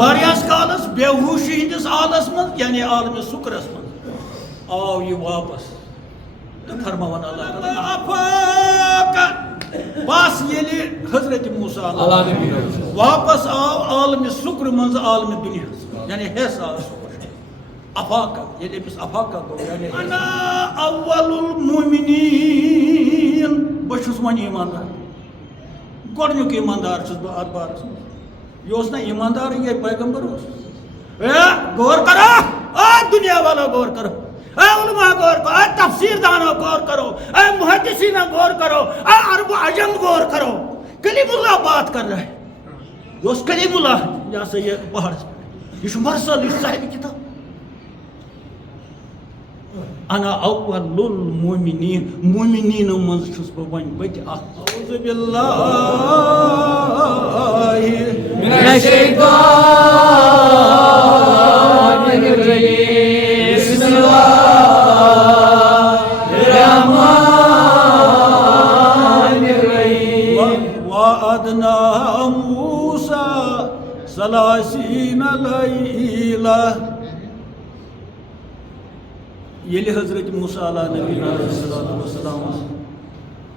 واریاس calls بے ہوشی ہندس عالس من یعنی عالم سکرس من آو یہ واپس تو فرماون اللہ تعالیٰ بس یلی حضرت موسیٰ واپس آو عالم سکر منز عالم دنیا یعنی حیث آو سکر افاقہ یلی بس افاقہ کو یعنی انا اول المومنین بشس من ایماندار گوڑنیک ایماندار چھس بہ ات بارس یہ اس نا ایماندار یہ پیغمبر اس غور کرو اے دنیا والا غور کرو اے علماء غور کرو اے تفسیر دانو غور کرو اے محدثین غور کرو اے عرب و عجم غور کرو کلیم اللہ بات کر رہا ہے یہ اس کلیم اللہ یہاں سے یہ پہاڑ یہ مرسل اس صاحب کتاب انا اول المؤمنین مومنین منز چھس بہ ون بچ اعوذ باللہ من الشیطان الرجیم بسم اللہ الرحمن الرحیم وعدنا موسیٰ 30 لیلہ یلی حضرت موسیٰ علیہ نبی علیہ السلام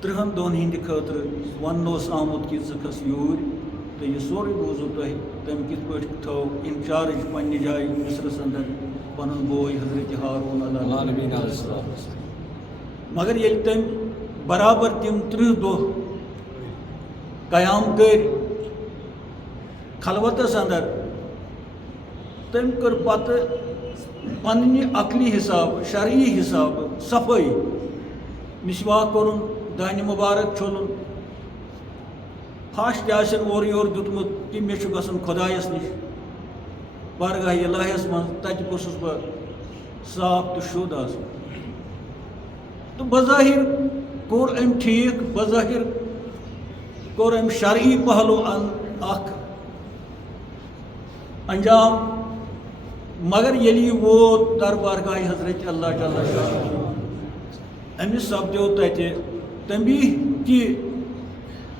30 دون ہند خاطر ون آمت کہ ژکھس یور تو یہ سوری بوزو تھی تم کت پہ تھو انچارج پنہ جائے مصرس اندر پن بوے حضرت ہارون علیہ نبی علیہ السلام مگر یل تم برابر تم 30 دہ قیام کر خلوتس اندر تم کر پتہ پنہ عقلی حساب شرعی حساب صفائی مسواک کورن دانہ مبارک چھولن پھش تہ اور یور دیتمت کہ مے چھ گژھن خدایس نش بارگاہ الہیس من تتہ گوٚژھُس بہ صاف تو شود آسن تو بظاہر کور ام ٹھیک بظاہر کور ام شرعی پہلو اخ انجام مگر یلی ووت دربارگاہ حضرت اللہ جل شانہ امس سپدیو تتہ تنبیہ کہ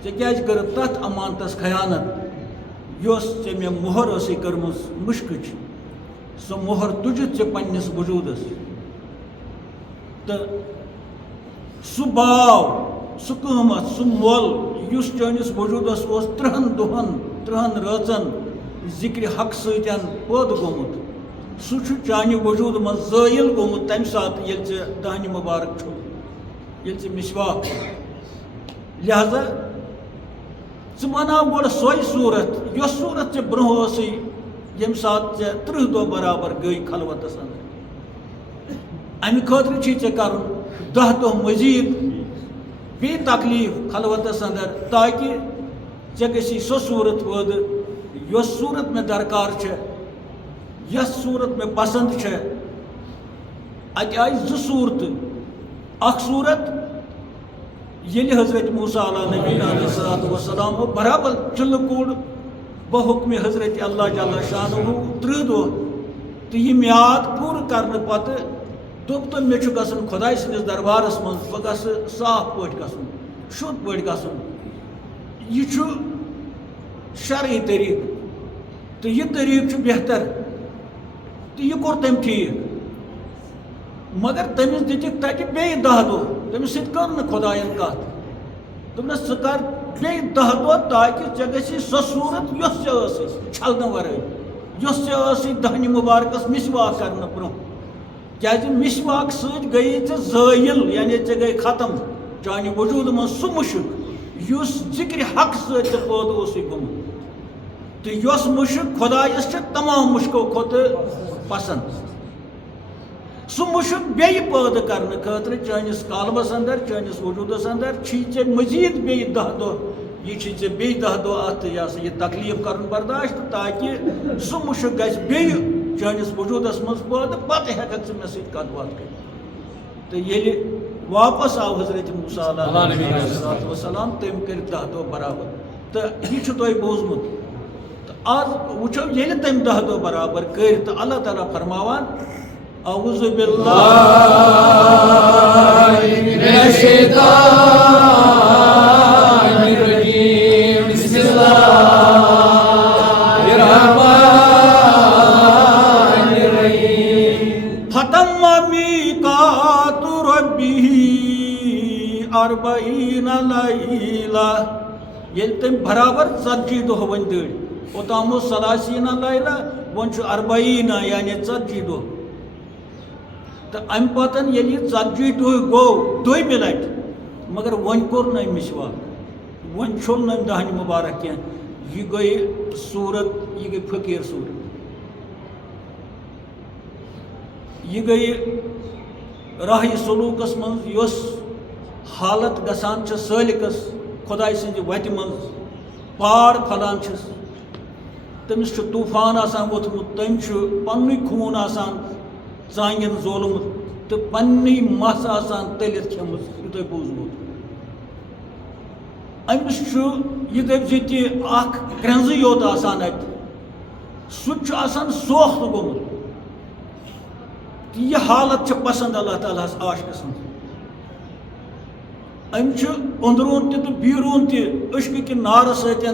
ژےٚ کیٛازِ کٔرٕتھ تتھ امانتس خیانت یۄس ژےٚ مےٚ مۄہر ٲسٕے کٔرمٕژ مُشکٕچ سۄ مۄہر تُجِتھ ژےٚ پننِس وجوٗدس تہٕ سُہ باو سُہ قۭمتھ سُہ مۄل یُس چٲنِس وجوٗدس اوس 30 دۄہن 30 رٲژن ذِکرِ حق سۭتۍ پٲدٕ گوٚمُت سُہ چھُ چانہِ وجوٗد منٛز زٲیِل گوٚمُت تمہِ ساتہٕ ییٚلہِ ژےٚ دانہِ مُبارک چھُ ییٚلہِ ژےٚ مسواک لہذا ژٕ بناو گۄڈٕ سۄے صوٗرت یۄس صوٗرت ژےٚ برونٛہہ ٲسٕے ییٚمہِ ساتہٕ ژےٚ 30 دۄہ برابر گٔے خلوتس انٛدر امہِ خٲطرٕ چھُے ژےٚ کرُن 10 دۄہ مزیٖد بیٚیہِ تکلیٖف خلوتس انٛدر تاکہِ ژےٚ گژھی سۄ صوٗرت پٲدٕ یۄس صوٗرت مےٚ درکار چھےٚ یۄس صوٗرت مےٚ پسنٛد چھےٚ اتہِ آیہِ 2 صوٗرتہٕ اکھ صوٗرت ییٚلہِ حضرت موسیٰ علیہ نبی علیہ السلام برابر چِلہٕ کوٚڑ بحُکمِ حضرت اللہ جل شانہ 30 دۄہ تہٕ یہِ میاد پوٗرٕ کرنہٕ پتہٕ دوٚپ تہٕ مےٚ چھُ گژھُن خۄداے سٕنٛدِس دربارس منٛز بہٕ گژھٕ صاف پٲٹھۍ گژھُن شُد پٲٹھۍ گژھُن یہِ چھُ شرعی طریٖقہٕ تہٕ یہِ طریٖقہٕ چھُ بہتر تہٕ یہِ کوٚر تٔمۍ ٹھیٖک مگر تٔمِس دِتِکھ تَتہِ بیٚیہِ 10 دۄہ تٔمِس سۭتۍ کٔر نہٕ خۄدایَن کَتھ دوٚپنَس ژٕ کر بیٚیہِ 10 دۄہ تاکہِ ژےٚ گژھی سۄ صوٗرت یۄس ژےٚ ٲسٕے چھلنہٕ ورٲے یۄس ژےٚ ٲسٕے دانہِ مُبارکَس مسواک کرنہٕ برونٛہہ کیٛازِ مسواک سۭتۍ گٔیی ژےٚ زٲیِل یعنی ژےٚ گٔے ختم چانہِ وجوٗد منٛز سُہ مُشک یُس ذِکرِ حق سۭتۍ ژےٚ پٲدٕ اوسُے گوٚمُت تہٕ یۄس مُشک خۄدایَس چھِ تمام مُشکو کھۄتہٕ پسنٛد سُہ مُشک بیٚیہِ پٲدٕ کرنہٕ خٲطرٕ چٲنِس قالبس انٛدر چٲنِس وجوٗدس انٛدر چھُے ژےٚ مزیٖد بیٚیہِ 10 دۄہ یہ چھُے ژےٚ بیٚیہِ 10 دۄہ اتھ یہِ ہسا یہِ تکلیٖف کرُن برداشت تاکہِ سُہ مُشک گژھِ بیٚیہِ چٲنِس وجوٗدس منٛز پٲدٕ پتہٕ ہٮ۪ککھ ژٕ مےٚ سۭتۍ کتھ باتھ کٔرِتھ تہٕ ییٚلہِ واپس آو حضرت موسیٰ علیہ السلام تٔمۍ کٔرۍ 10 دۄہ برابر تہٕ یہِ چھُ تۄہہِ بوٗزمُت تہٕ آز وٕچھو ییٚلہِ تٔمۍ 10 دۄہ برابر کٔرۍ تہٕ اللہ تعالیٰ فرماوان اعوذ باللہ من الشیطان الرجیم بسم اللہ الرحمن 40 ليلة ییٚلہِ تٔمۍ برابر 40 دۄہ ؤنۍ دٔڑۍ اوٚتام اوس 30 ليلة وۄنۍ چھُ 40 یعنی 40 دۄہ تہٕ اَمہِ پتہٕ ییٚلہِ یہِ 40 دۄہ گوٚو دوٚیمہِ لٹہِ مگر وۄنۍ کوٚر نہٕ أمۍ مِسواک وۄنۍ چھوٚل نہٕ أمۍ دَہنہِ مُبارک کینٛہہ یہِ گٔے صوٗرت یہِ گٔے فقیٖر صوٗرت یہِ گٔے راہہِ سلوٗکس منٛز یۄس حالت گژھان چھِ سٲلِکس خۄداے سٕنٛزِ وَتہِ منٛز پار پھلان چھِس تٔمِس چھُ طوٗفان آسان ووٚتھمُت تٔمۍ چھُ پنٛنُے خوٗن آسان ژانٛگٮ۪ن زولمُت تہٕ پنٛنی مَس آسان تٔلِتھ کھیٚمٕژ یہِ تۄہہِ بوٗزمُت أمِس چھُ یہِ دٔپۍ زِ تہِ اکھ کرٛٮ۪نٛزٕے یوت آسان اَتہِ سُہ تہِ چھُ آسان سوختہٕ گوٚمُت تہٕ یہِ حالت چھِ پسنٛد اللہ تعالیٰ ہَس عاشقہٕ سٕنٛز أمۍ چھُ أنٛدروٗن تہِ تہٕ بیٖروٗن تہِ أشکہٕ کہِ نارٕ سۭتۍ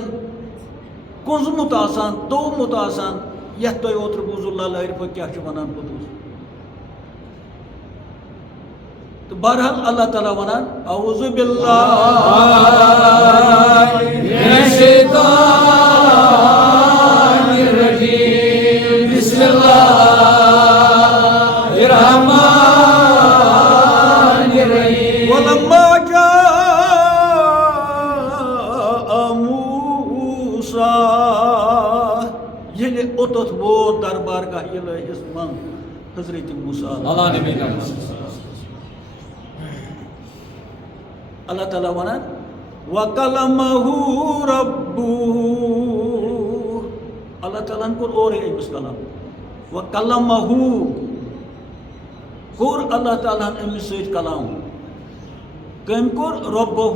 کُنٛزمُت آسان توٚومُت آسان یَتھ تۄہہِ اوترٕ بوٗزوٗ لل عٲرفہٕ کیٛاہ چھُ وَنان پوٚتُس تہٕ بہرحال اللہ تعالیٰ وَنان اعوذ باللہ من الشیطان الرجیم بسم اللہ الرحمن الرحیم ولما جاء موسیٰ ییٚلہِ اوٚتَتھ ووت دربارگاہ الہِیَس منٛز حضرت موسیٰ اللہ تعالیٰ وَنان وَكَلَمَهُ رَبُّهُ اللہ تعالیٰ ہن کوٚر اورَے أمِس کلام وَكَلَمَهُ کوٚر اللہ تعالیٰ ہن أمِس سۭتۍ کلام کٔمۍ کوٚر رۄبہُ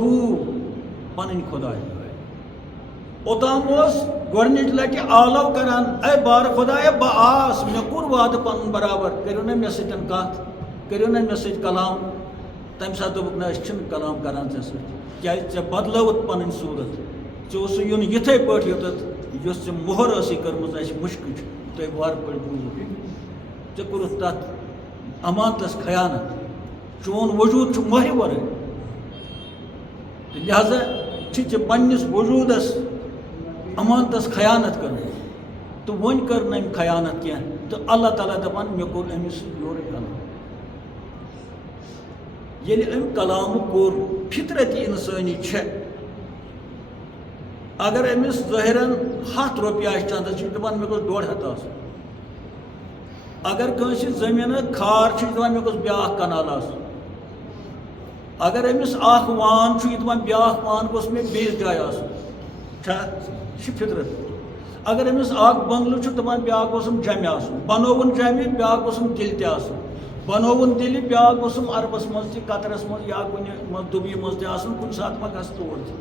پنٕنۍ خۄداے اوٚتام اوس گۄڈنِچ لٹہِ آلو کران اے بار خۄدایا بہٕ آس مےٚ کوٚر وعدٕ پنُن برابر کٔرِو نا مےٚ سۭتۍ کتھ کٔرِو نا مےٚ سۭتۍ کلام تمہِ ساتہٕ دوٚپُکھ نہ أسۍ چھِنہٕ کلام کران ژےٚ سۭتۍ کیٛازِ ژےٚ بدلٲوٕتھ پنٕنۍ صوٗرت ژےٚ اوسُے یُن یِتھٕے پٲٹھۍ یوٚتَتھ یۄس ژےٚ مۄہر ٲسٕے کٔرمٕژ اَسہِ مُشکٕچ تۄہہِ وارٕ پٲٹھۍ بوٗزِو ژےٚ کوٚرُتھ تتھ امانتس خیانت چون وجوٗد چھُ مۄہرِ ورٲے لہذا چھِ ژےٚ پننِس وجوٗدس امانتس خیانت کٔرمٕژ تہٕ وۄنۍ کٔر نہٕ أمۍ خیانت کینٛہہ تہٕ اللہ تعالیٰ دپان مےٚ کوٚر أمِس سۭتۍ یورَے کلام ییٚلہِ أمۍ کلامہٕ کوٚر فطرت اِنسٲنی چھےٚ اگر أمِس ظٲہِرن 100 رۄپیہِ آسہِ چندس چھِ دپان مےٚ گوٚژھ 150 آسُن اگر کٲنٛسہِ زٔمیٖنہٕ کھار چھِ دپان مےٚ گوٚژھ بیٛاکھ کنال آسُن اگر أمِس اکھ وان چھُ یہِ دپان بیٛاکھ وان گوٚژھ مےٚ بیٚیِس جایہِ آسُن چھا یہِ چھِ فطرت اگر أمِس اکھ بنٛگلہٕ چھُ دپان بیٛاکھ گوٚژھُم جمہِ آسُن بنووُن جمہِ بیٛاکھ گوٚژھُم دِلہِ تہِ آسُن بنووُن دِلہِ بیٛاکھ گوٚژھُم عربس منٛز تہِ قطرس منٛز یا کُنہِ منٛز دُبیی منٛز تہِ آسُن کُنہِ ساتہٕ ما گژھِ تور تہِ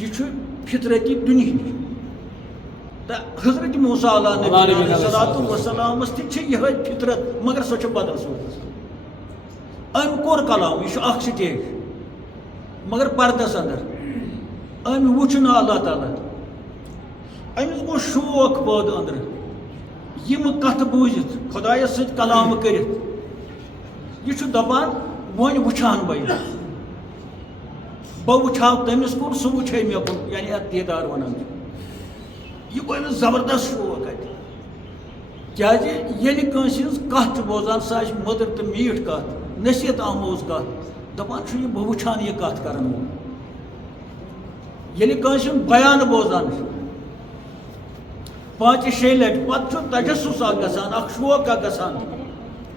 یہِ چھُ فطرتی دُنہِچ تہٕ حضرت موسیٰ علیٰ نبی علیہ الصلوٰۃ والسلامس تہِ چھِ یِہٕے فطرت مگر سۄ چھِ بدل صوٗرتس أمۍ کوٚر کلام یہِ چھُ اکھ سٹیج مگر پردس انٛدر أمۍ وٕچھ نہٕ اللہ تعالیٰ أمِس گوٚو شوق پٲدٕ أنٛدرٕ یِمہٕ کتھٕ بوٗزِتھ خۄدایس سۭتۍ کلامہٕ کٔرِتھ یہِ چھُ دپان وۄنۍ وٕچھان بہٕ وٕچھ ہاو تٔمِس کُن سُہ وٕچھے مےٚ کُن یعنی اتھ دیدار ونان چھِ یہِ گوٚو أمِس زبردست شوق اَتہِ کیٛازِ ییٚلہِ کٲنٛسہِ ہٕنٛز کتھ چھُ بوزان سۄ آسہِ مٔدٕر تہٕ میٖٹھ کتھ نصیحت آموز کتھ دپان چھُ یہِ بہٕ وٕچھان یہِ کتھ کران وول ییٚلہِ کٲنٛسہِ ہُنٛد بیانہٕ بوزان چھُ 5-6 لٹہِ پتہٕ چھُ تجسُس اکھ گژھان اکھ شوق اکھ گژھان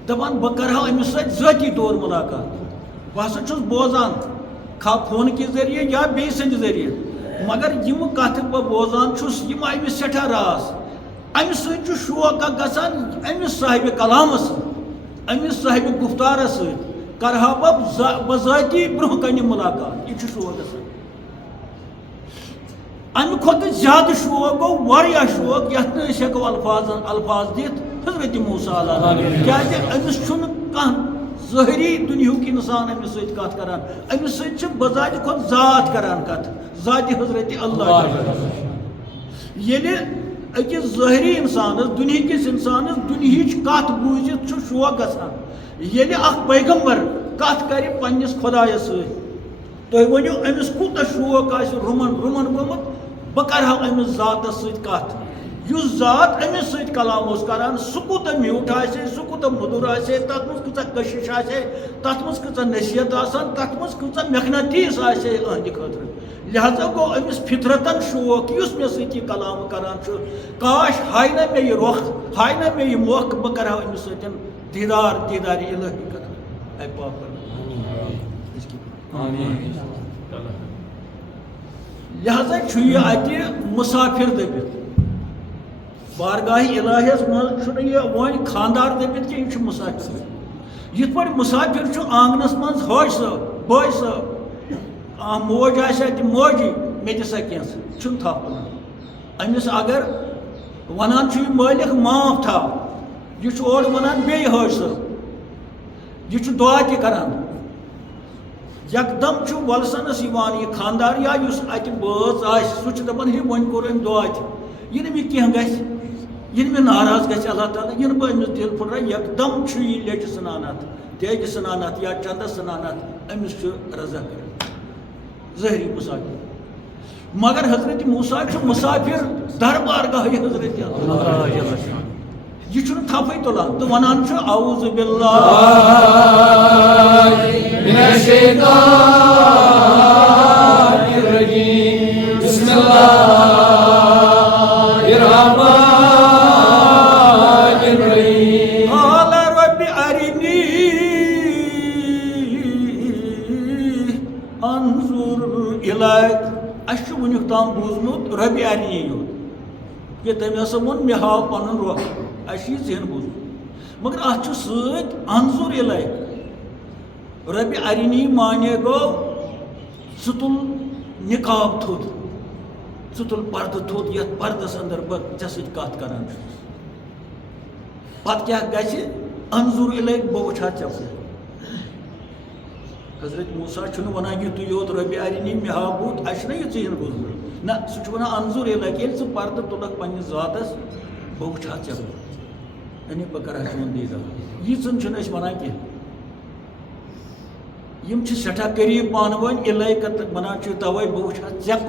دپان بہٕ کرٕ ہا أمِس سۭتۍ ذٲتی طور مُلاقات بہٕ ہسا چھُس بوزان خواہ فونہٕ کہِ ذٔریعہٕ یا بیٚیہِ سٕنٛدِ ذٔریعہٕ مگر یِمہٕ کتھٕ بہٕ بوزان چھُس یِم آیہِ مےٚ سٮ۪ٹھاہ راس امہِ سۭتۍ چھُ شوق اکھ گژھان أمِس صاحبِ کلامس سۭتۍ أمِس صاحبِ گُفتارس سۭتۍ کرٕ ہا بہٕ ذٲتی برونٛہہ کنہِ مُلاقات یہِ چھُ شوق گژھان امہِ کھۄتہٕ زیادٕ شوق گوٚو واریاہ شوق یتھ نہٕ أسۍ ہٮ۪کو الفاظ دِتھ حضرت موسیٰ علیٰ کیٛازِ أمِس چھُنہٕ کانٛہہ ظٲہری دُنیہُک اِنسان أمِس سۭتۍ کتھ کران أمِس سۭتۍ چھِ بذاتہِ کھۄتہٕ ذات کران کتھ ذاتِ حضرت اللہ ییٚلہِ أکِس ظٲہری اِنسانس دُنہِکِس اِنسانس دُنہِچ کتھ بوٗزِتھ چھُ شوق گژھان ییٚلہِ اکھ پیغمبر کت کر پنس خدایس ست تھی ورنو امس کوتہ شوق رومن رومن گومت بہ کرہا امس ذاتس ست کت اس ذات امس ست کلام اس کران سہ کوتہ میوٹھ آسے سہ کوتہ مدر آسے تت مز کۭژاہ کشش آسے تت مز کۭژاہ نصیحت آسان تت مز کۭژاہ محنتیس آسے اہندِ خٲطرٕ لہذا گو امس فطرتن شوق اس مے ست یہ کلام کران کاش ہائے نہ مے یہ رخ ہائے نہ مے یہ موقع بہ کرہا امس ست دیدار دیدار الہی کران اے پاک لہذا یہ اتہ مسافر دپت بارگاہ الہیس مز یہ ون خاندار دپت کہ یہ مسافر یت پہ مسافر آنگنس مز حاج صاحب بھائی صاحب موج آسیا تہ موجی مے دسا کینٛژھ چھُنہٕ تھپھ ونان أمِس اگر ونان چھُ یہِ مٲلِک معاف تھاو یہِ چھُ اورٕ ونان بیٚیہِ حٲج صٲب یہِ چھُ دعا تہِ کران یکدم چھُ ولسنس یِوان یہِ خاندار یا یُس اتہِ بٲژ آسہِ سُہ چھُ دپان ہے وۄنۍ کوٚر أمۍ دعا تہِ یہِ نہٕ مےٚ کینٛہہ گژھِ یہِ نہٕ مےٚ ناراض گژھِ اللہ تعالیٰ یہِ نہٕ بہٕ أمِس دِل پھٕٹراوٕ یکدم چھُ یہِ لیٚجہِ ژھٕنان اتھ دیگہِ ژھٕنان اتھ یا چندس ژھٕنان اتھ أمِس چھُ رضا کران ظٲہری مسافر مگر حضرت موسیٰ چھُ مسافر دربارگاہ حضرت اللہ یہ چھُنہٕ تھپھٕے تُلان تہٕ ونان چھُ اعوذ باللہ من الشیطان الرجیم بسم اللہ الرحمن الرحیم قال رب ارنی انظر الیک اس چھُ وٕنیُک تام بوٗزمُت ربِ ارنی یوت کہ تٔمۍ ہسا ووٚن مےٚ ہاو پنُن رۄخ اس یہ ذہن بوٗزمُت مگر اتھ چھُ سۭتۍ انظر الیک ربِ ارنی مانے گو ژٕ تُل نقاب تھوٚد ژٕ تُل پردٕ تھوٚد یتھ پردس اندر بہٕ ژےٚ سۭتۍ کتھ کران چھُس پتہٕ کیٛاہ گژھِ انظر الیک بہٕ وٕچھٕ ہا ژےٚ حضرت موسیٰ چھُنہٕ ونان یُتُے یوت ربِ ارنی مےٚ ہاو بُتھ اسہِ چھُنہ یہِ ژےٚ بوٗزمُت نہ سُہ چھُ ونان انظر الیک ییٚلہِ ژٕ پردٕ تُلکھ پننِس ذاتس بہٕ وٕچھٕ ہا ژےٚ یعنی بہٕ کرٕ ہا چون دیٖدار ییٖژن چھِنہٕ أسۍ ونان کینٛہہ یم چھِ سٮ۪ٹھاہ قریٖب پانہٕ ؤنۍ الیک ونان چھِ توے بہٕ وٕچھٕ ہا ژےٚ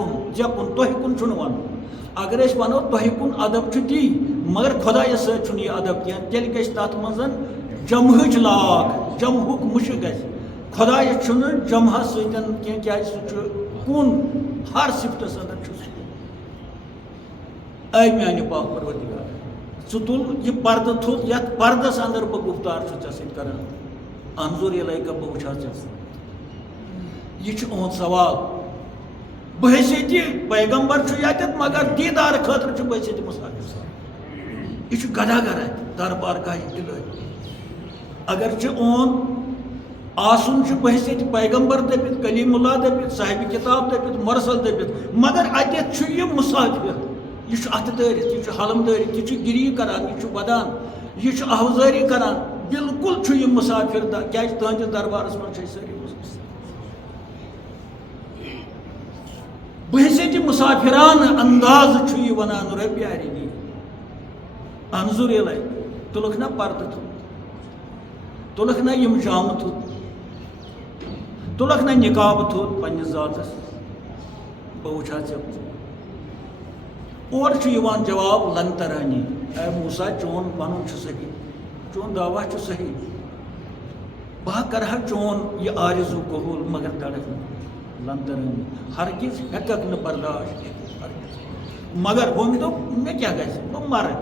کُن تۄہہِ کُن چھُنہٕ ونُن اگر أسۍ ونو تۄہہِ کُن ادب چھُ تی مگر خۄدایس سۭتۍ چھُنہٕ یہِ ادب کینٛہہ تیٚلہِ گژھِ تتھ منٛز جمہٕچ لاگ جمہُک مُشک گژھِ خۄدایس چھُنہٕ جمہس سۭتۍ کینٛہہ کیٛازِ سُہ چھُ کُن ہر صفتس اندر چھُ سُہ اے میانہِ پاک پروردگار ژٕ تُل یہِ پردٕ تھوٚد یتھ پردس اندر بہٕ گفتار چھُس ژےٚ سۭتۍ کران انظر الیک بہٕ وٕچھٕ ہا ژےٚ یہ چھُ اُہُنٛد سوال بہٕ حیثیتہِ پیغمبر چھُ ییٚتٮ۪تھ مگر دیٖدار خٲطرٕ چھُ بہٕ حیثیتہِ مسافر یہ چھُ گداگر اتہِ دربارگاہ الہی اگرچہِ اُہُنٛد آسُن چھُ بہٕ حیثیتہِ پیغمبر دٔپِتھ کلیم اللہ دٔپِتھ صاحبِ کتاب دٔپِتھ مرسل دٔپِتھ مگر اتٮ۪تھ چھُ یہِ مسافر یہ چھُ اتھٕ دٲرِتھ یہ چھُ حلم دٲرِتھ یہ چھُ گِری کران یہ چھُ ودان یہ چھُ آوزٲری کران بالکل چھُ یہِ مسافر کیٛازِ تُہنٛدِس دربارس منٛز چھِ أسۍ سٲری بہٕ حیثیتہِ مسافرانہٕ انداز چھُ یہِ ونان ربِ ارنی انظر الیک تُلکھ نا پردٕ تھوٚد تُلکھ نا یِم جامہٕ تھوٚد تُلکھ نا نقاب تھوٚد پننِس ذاتس بہٕ وٕچھٕ ہا ژےٚ اورٕ چھُ یِوان جواب لن ترانی اے موسیٰ چون ونُن چھُ صحیح چون دعوا چھُ صحیح بہٕ کرٕ ہا چون یہِ آرزوٗ قبوٗل مگر تڑکھ نہٕ لن ترانی ہرگز ہٮ۪ککھ نہٕ برداشت کٔرِتھ مگر وۄنۍ دوٚپ مےٚ کیٛاہ گژھِ بہٕ مرٕ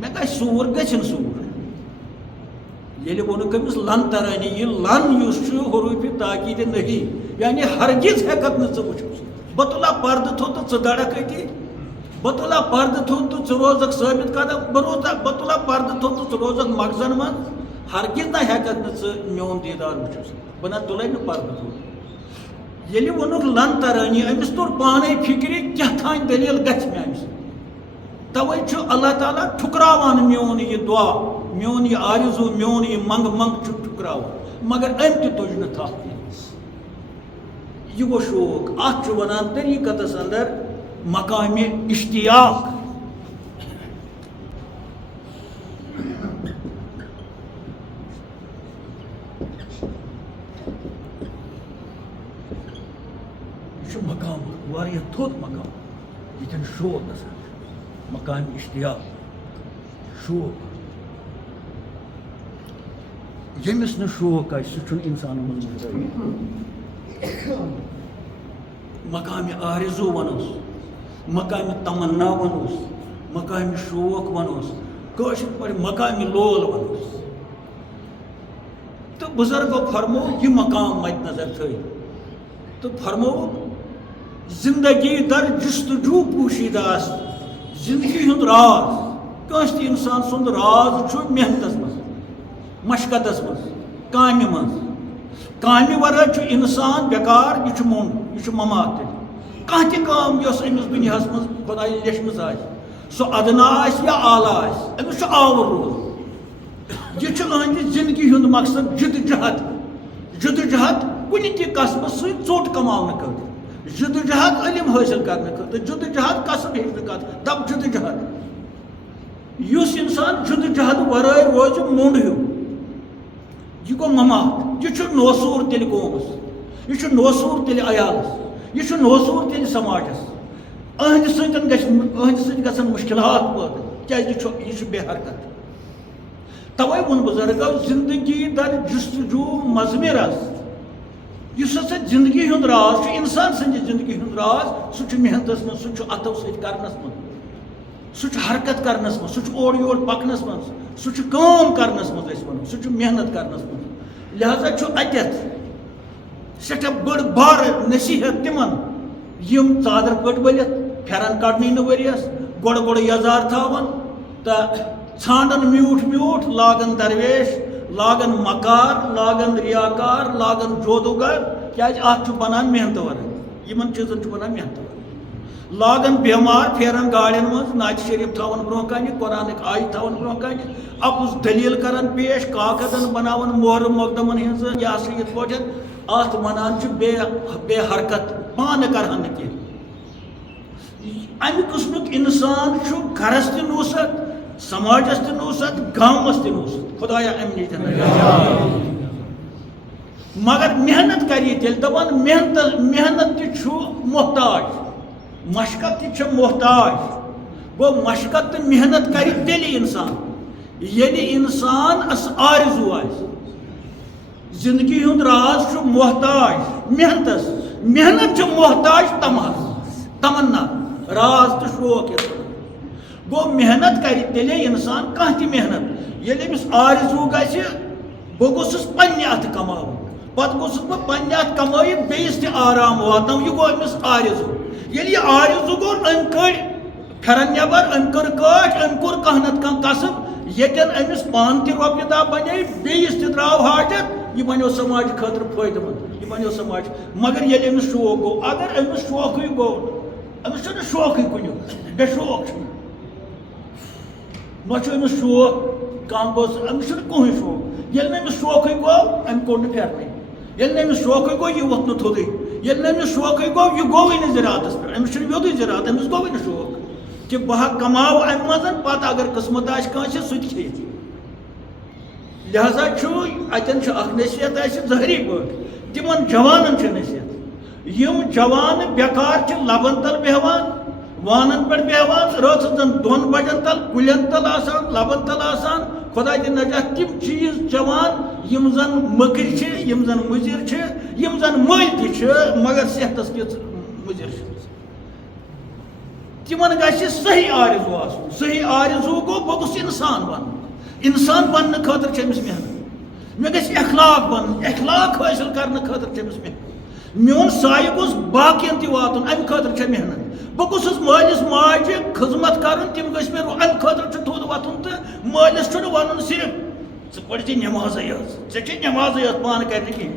مےٚ گژھِ سوٗر گژھِنۍ سوٗر ییٚلہِ ووٚنُکھ أمِس لن ترانی یہِ لن یُس چھُ حروٗفہِ تاکیٖدِ نہی یعنی ہرگز ہٮ۪ککھ نہٕ ژٕ وٕچھِتھ بہٕ تُلہٕ ہا پردٕ تھوٚد تہٕ ژٕ دڑکھ أتی بہٕ تُلہٕ ہا پردٕ تھوٚد تہٕ ژٕ روزکھ ثٲبِت قدم بہٕ تُلہٕ ہا پردٕ تھوٚد تہٕ ژٕ روزکھ مغزن منٛز ہرگز نہ ہٮ۪ککھ نہٕ ژٕ میون دیٖدار وٕچھِتھ بہٕ نہ تُلے نہٕ پردٕ تھوٚد ییٚلہِ ووٚنُکھ لن ترانی أمِس توٚر پانے فِکرِ کیٛاہ تانۍ دٔلیٖل گژھِ مےٚ اَمہِ سۭتۍ توے چھُ اللہ تعالیٰ ٹھُکراوان میون یہِ دعا میون یہِ آرزوٗ میون یہِ منٛگہٕ منٛگہٕ چھُ ٹھُکراوان مگر أمۍ تہِ تُج نہٕ تھپھ کینٛہہ یہِ گوٚو شوق اتھ چھُ ونان طریٖقتس اندر مقامِ اشتیاق تھوٚد مقام ییٚتٮ۪ن شوق گژھان مقام اشتیاق شوق ییٚمِس نہٕ شوق آسہِ سُہ چھُنہٕ اِنسانَن منٛز مُترٲیِتھ مقامِ آرزوٗ وَنوس مقامِ تمنا وَنوس مقامِ شوق وَنوس کٲشِر پٲٹھۍ مقامِ لول وَنوس تہٕ بُزرگو فرمو یہِ مقام مد نظر تھٲیِتھ تہٕ فرمو زندگی در جستجوٗ پوٗشیٖدہ آسہِ زندگی ہُنٛد راز کٲنٛسہِ تہِ اِنسان سُنٛد راز چھُ محنتَس منٛز مشقتس منٛز کامہِ منٛز کامہِ ورٲے چھُ اِنسان بیکار یہِ چھُ موٚنٛڈ یہِ چھُ ممات تیٚلہِ کانٛہہ تہِ کٲم یۄس أمِس دُنیاہس منٛز خۄدایہِ لیچھمٕژ آسہِ سُہ ادنا آسہِ یا اعلیٰ آسہِ أمِس چھُ آوُر روزُن یہ أہنٛدِ زندگی ہُنٛد مقصد جدوجہد جدوجہد کُنہِ تہِ قصبہٕ سۭتۍ ژوٚٹ کماونہٕ خٲطرٕ جدوجہد علم حٲصِل کرنہٕ خٲطرٕ جدوجہد قصب ہیٚچھنہٕ خٲطرٕ دپ جدوجہد یُس اِنسان جدوجہد ورٲے روزِ موٚنٛڈ ہیوٗ یہ گوٚو ممات یہ چھُ نوسوٗر تیٚلہِ قومس یہ چھُ نوسوٗر تیٚلہِ عیالس یہ چھُ نوسوٗر تیٚلہِ سماجس أہنٛدِ سۭتۍ گژھن مُشکلات پٲدٕ کیازِ یہِ چھُ بے حرکت توے ووٚن بُزرگو زندگی در جستجوٗ مضمِرس یُس ہسا زندگی ہُنٛد راز چھُ اِنسان سٕنٛدِ زندگی ہُنٛد راز سُہ چھُ محنتس منٛز سُہ چھُ اتھو سۭتۍ کرنس منٛز سُہ چھُ حرکت کرنس منٛز سُہ چھُ اورٕ یورٕ پکنس منٛز سُہ چھُ کٲم کرنس منٛز أسۍ وَنو سُہ چھُ محنت کرنس منٛز لہذا چھُ اَتٮ۪تھ سٮ۪ٹھاہ بٔڑ بارٕ نصیحت تِمن یِم ژادر پٔٹۍ ؤلِتھ پھیرن کڑنٕے نہٕ ؤرۍیس گۄڈٕ یزار تھاوان تہٕ ژھانڈن میوٗٹھ میوٗٹھ لاگن درویش لاگن مکار لاگن ریاکار لاگن جودوگر کیازِ اتھ چھُ بنان محنتہٕ ورٲے یِمن چیٖزن چھُ بنان محنتہٕ ورٲے لاگن بیمار پھیرن گاڑین منٛز نعتِ شریف تھاون برونٛہہ کنہِ قرآنٕکۍ آیہِ تھاون برونٛہہ کنہِ اپُز دٔلیٖل کران پیش کاکدن بناون مۄہرٕ مۄقدمن ہٕنٛز یہِ ہسا یِتھ پٲٹھۍ اتھ ونان چھِ بے حرکت پانہٕ کرہن نہٕ کینٛہہ امہِ قٕسمُک اِنسان چھُ گرس تہِ نوٗست سماجس تہِ نوٗست گامس تہِ نوٗست خۄدایا امہِ نِش مگر محنت کرِ یہِ تیٚلہِ دپان محنت تہِ چھُ محتاج مشقت تہِ چھِ محتاج گوٚو مشقت تہٕ محنت کرِ تیٚلہِ اِنسان ییٚلہِ اِنسانس آرزوٗ آسہِ زندگی ہُنٛد راز چھُ محتاج محنتس محنت چھِ محتاج تمنا راز تہٕ شوق گوٚو محنت کرِ تیٚلے اِنسان کانٛہہ تہِ محنت ییٚلہِ أمِس آرزوٗ گژھِ بہٕ گوٚژھُس پننہِ اَتھٕ کماوُن پتہٕ گوٚژھُس بہٕ پننہِ اَتھٕ کمٲیِتھ بیٚیِس تہِ آرام واتناوُن یہِ گوٚو أمِس آرزوٗ ییٚلہِ یہِ آرزوٗ گوٚو أمۍ کٔڑۍ پھیرن نٮ۪بر أمۍ کٔر کٲش أمۍ کوٚر کانٛہہ نتہٕ کانٛہہ قصب ییٚتٮ۪ن أمِس پانہٕ تہِ رۄپیہِ دہ بنے بیٚیِس تہِ درٛاو حاجت یہِ بنیو سماجہٕ خٲطرٕ فٲیدٕ منٛد یہِ بنیو سماج مگر ییٚلہِ أمِس شوق گوٚو اگر أمِس شوقٕے گوٚو أمِس چھُنہٕ شوقٕے کُنیُک بے شوق چھُنہٕ نہ چھُ أمِس شوق کانٛہہ گوٚژھ أمِس چھُنہٕ کٕہٕنۍ شوق ییٚلہِ نہٕ أمِس شوقٕے گوٚو أمۍ کوٚر نہٕ پھیرنٕے ییٚلہِ نہٕ أمِس شوقٕے گوٚو یہِ ووٚتھ نہٕ تھوٚدُے ییٚلہِ نہٕ أمِس شوقٕے گوٚو یہِ گوٚوٕے نہٕ زِراتس پٮ۪ٹھ أمِس چھُنہٕ ویوٚدُے زِرات أمِس گوٚوٕے نہٕ شوق کہِ بہٕ ہا کماو امہِ منٛز پتہٕ اگر قٕسمت آسہِ کٲنٛسہِ سُہ تہِ کھیٚیہِ لہذا چھُ اتٮ۪ن چھُ اکھ نصیحت اسہِ ظٲہری پٲٹھۍ تِمن جوانن چھِ نصیحت یِم جوان بیکار چھِ لبن تل بیٚہوان وانن پٮ۪ٹھ بیٚہوان رٲژن 2 بجن تل کُلٮ۪ن تل آسان لبن تل آسان خۄدا دِ نجات تِم چیٖز چٮ۪وان یِم زن مٔکٕرۍ چھِ یِم زن مُضِر چھِ یِم زن مٔلۍ تہِ چھِ مگر صحتس کِژھ مُضِر چھِ تِمن گژھِ صحیح آرزوٗ آسُن صحیح آرزوٗ گوٚو بہٕ گوٚژھ اِنسان بنُن اِنسان بننہٕ خٲطرٕ چھِ أمِس محنت مےٚ گژھِ اخلاق بنُن اخلاق حٲصِل کرنہٕ خٲطرٕ چھِ أمِس محنت میون سایہِ گوٚژھ باقین تہِ واتُن امہِ خٲطرٕ چھےٚ محنت بہٕ گوٚژھُس مٲلِس ماجہِ خدمت کرُن تِم گٔژھۍ مےٚ امہِ خٲطرٕ چھُ تھوٚد وۄتھُن تہٕ مٲلِس چھُنہٕ وَنُن صرف ژٕ پٔرۍ زِ نٮ۪مازٕے یٲژ ژےٚ چھےٚ نٮ۪مازٕے یٲژ پانہٕ کرِ نہٕ کِہینۍ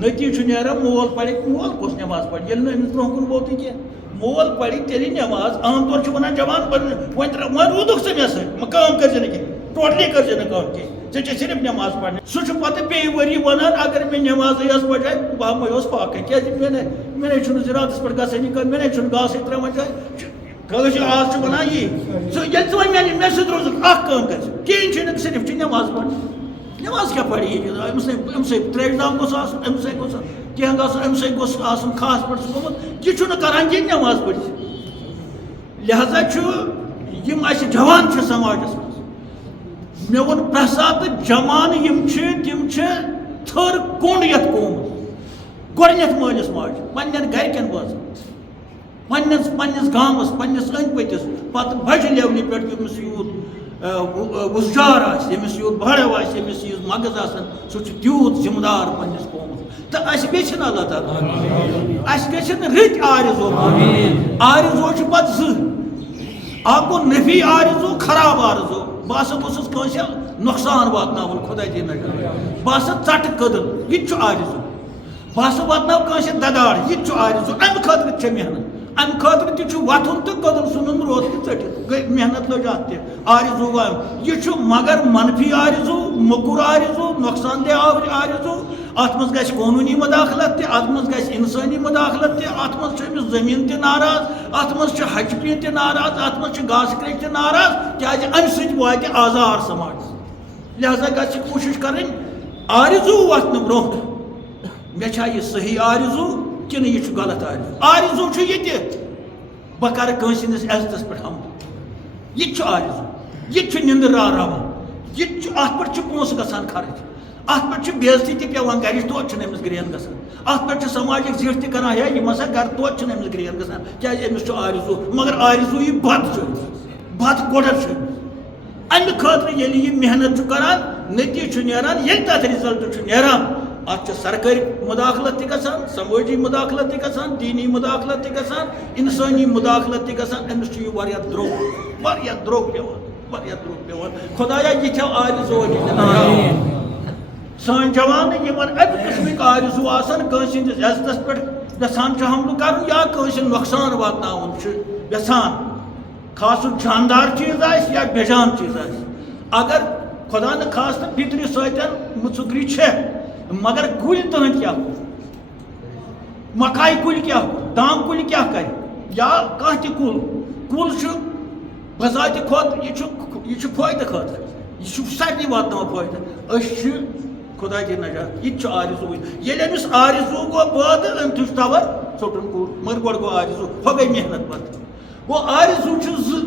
نٔتیٖجہٕ چھُ نیران مول پرِ مول کۄس نٮ۪ماز پرِ ییٚلہِ نہٕ أمِس برونٛہہ کُن ووتُے کینٛہہ مول پرِ تیٚلہِ نٮ۪ماز عام طور چھِ وَنان جوان وۄنۍ روٗدُکھ ژٕ مےٚ سۭتۍ کٲم کٔرۍ زِ نہٕ کینٛہہ ٹوٹلی کٔرۍ زِ نہٕ کٲم کینٛہہ ژےٚ چھےٚ صرف نٮ۪ماز پرنہِ سُہ چھُ پتہٕ بیٚیہِ ؤری وَنان اگر مےٚ نٮ۪مازٕے ٲس پَڑے بہٕ مے اوس پاکٕے کیازِ مےٚ نے چھُنہٕ زِراتس پٮ۪ٹھ گژھٲنی کٲم مےٚ نے چھُنہٕ گاسٕے ترٛاوان جایہِ کٲشِر آز چھُ وَنان یی ژٕ ییٚلہِ ژٕ وۄنۍ مےٚ سۭتۍ روزُکھ اکھ کٲم کٔرۍ ژٕ کِہیٖنۍ چھُنہٕ صرف چھِ نٮ۪ماز پَرٕنۍ نٮ۪ماز کیٛاہ پَرِ یہِ أمِس ترٛیش دام گوٚژھ آسُن أمِس گوٚژھ کی ام سی گوس آسن خاص پہ گومت یہ کران کی نماز پڑھ لہذا یم اس جوان سماجس مے وون پرسات جوان یم تم تھر کونڈ یت قومس گۄڈنیتھ مٲلِس ماجہِ پننٮ۪ن گرِکٮ۪ن بٲژن پننِس گامس پننِس أنٛدۍ پٔکِس پتہٕ بجہِ لیولہِ پٮ۪ٹھ ییٚمِس یوٗت وُزجار آسہِ ییٚمِس یوٗت بڑو آسہِ ییٚمِس یٖژ مغز آسن سُہ چھُ تیوٗت ذِمہٕ دار پننِس قومس تہٕ اَسہِ گژھِ اللہ تعالیٰ اَسہِ گژھِ نہٕ رٕتۍ آرزو آرزو چھِ پتہٕ زٕ اکھ گوٚو نفی آرزو خراب آرزو بہٕ ہسا گوٚژھُس کٲنٛسہِ نۄقصان واتناوُن خۄدا دِیِن نجات بہٕ ہسا ژٹہٕ کٔدٕل یہِ تہِ چھُ آرزو بہٕ ہسا واتناو کٲنٛسہِ ددار یہِ تہِ چھُ آرزو امہِ خٲطرٕ چھِ محنت امہِ خٲطرٕ تہِ چھُ وۄتھُن تہٕ کٔدٕل ژھٕنُن روٚس تہِ ژٔٹِتھ گٔے محنت لٔج اتھ تہِ آرزو یہِ چھُ مگر منفی آرزو موٚکُر آرزو نۄقصان دہ آرزو اتھ منٛز گژھِ قونوٗنی مداخلت تہِ اتھ منٛز گژھِ انسٲنی مداخلت تہِ اتھ منٛز چھُ أمِس زٔمیٖن تہِ ناراض اتھ منٛز چھُ ہچہِ پیٖن تہِ ناراض اتھ منٛز چھُ گاسہٕ کرٛیٚچ تہِ ناراض کیٛازِ امہِ سۭتۍ واتہِ آزار سماجس لہذا گژھِ کوٗشش کرٕنۍ آرزو واتنہٕ برونٛہہ مےٚ چھا یہِ صحیح آرزو کِنہٕ یہِ چھُ غلط آرزو چھُ یہِ تہِ بہٕ کرٕ کٲنٛسہِ ہٕنٛدِس عزتس پٮ۪ٹھ حملہٕ یہِ تہِ چھُ آرزو یہِ تہِ چھُ نِندٕر راوراوان یہِ تہِ چھُ اتھ پٮ۪ٹھ چھِ پونٛسہٕ گژھان خرٕچ اتھ پٮ۪ٹھ چھِ بے عزتی تہِ پیوان گرِچ توتہِ چھُنہٕ أمِس گرٛین گژھان اتھ پٮ۪ٹھ چھِ سماجِک زِٹھ تہِ کران ہے یِم ہسا گر توتہِ چھُنہٕ أمِس گرٛین گژھان کیٛازِ أمِس چھُ آرزو مگر آرزو یہِ بتہٕ چھُ بتہٕ کوڑر چھُ امہِ خٲطرٕ ییٚلہِ یہِ محنت چھُ کران نٔتیٖجہٕ چھُ نیران ییٚلہِ تتھ رِزلٹ چھُ نیران اتھ چھِ سرکٲری مداخلت تہِ گژھان سمٲجی مداخلت تہِ گژھان دیٖنی مداخلت تہِ گژھان انسٲنی مداخلت تہِ گژھان أمِس چھُ یہِ واریاہ درٛوگ پیوان خۄدایا یہِ تھاو آرزو سٲنۍ جوان یِمن امہِ قٕسمٕکۍ آرزو آسان کٲنٛسہِ ہٕنٛدِس عزتس پٮ۪ٹھ یژھان چھُ حملہٕ کرُن یا کٲنٛسہِ نۄقصان واتناوُن چھُ یژھان خاص جاندار چیٖز آسہِ یا بے جان چیٖز آسہِ اگر خۄدا نہٕ خاستہٕ فِطرِ سۭتۍ مُژُکری چھےٚ مگر کُلۍ تٕہنٛدۍ کیٛاہ مکاے کُلۍ کیٛاہ دانہٕ کُلۍ کیٛاہ کرِ یا کانٛہہ تہِ کُل چھُ بذاتہِ کھۄتہٕ یہِ چھُ فٲیدٕ خٲطرٕ یہِ چھُ سارنٕے واتناوان فٲیدٕ أسۍ چھِ خۄدا دِیِن نجات یہِ تہِ چھُ آرزو ییٚلہِ أمِس آرزو گوٚو پٲدٕ أمۍ تُج تور ژوٚٹُن کُل مگر گۄڈٕ گوٚو آرزو ہۄ گٔے محنت پتہٕ گوٚو آرزو چھُ زٕ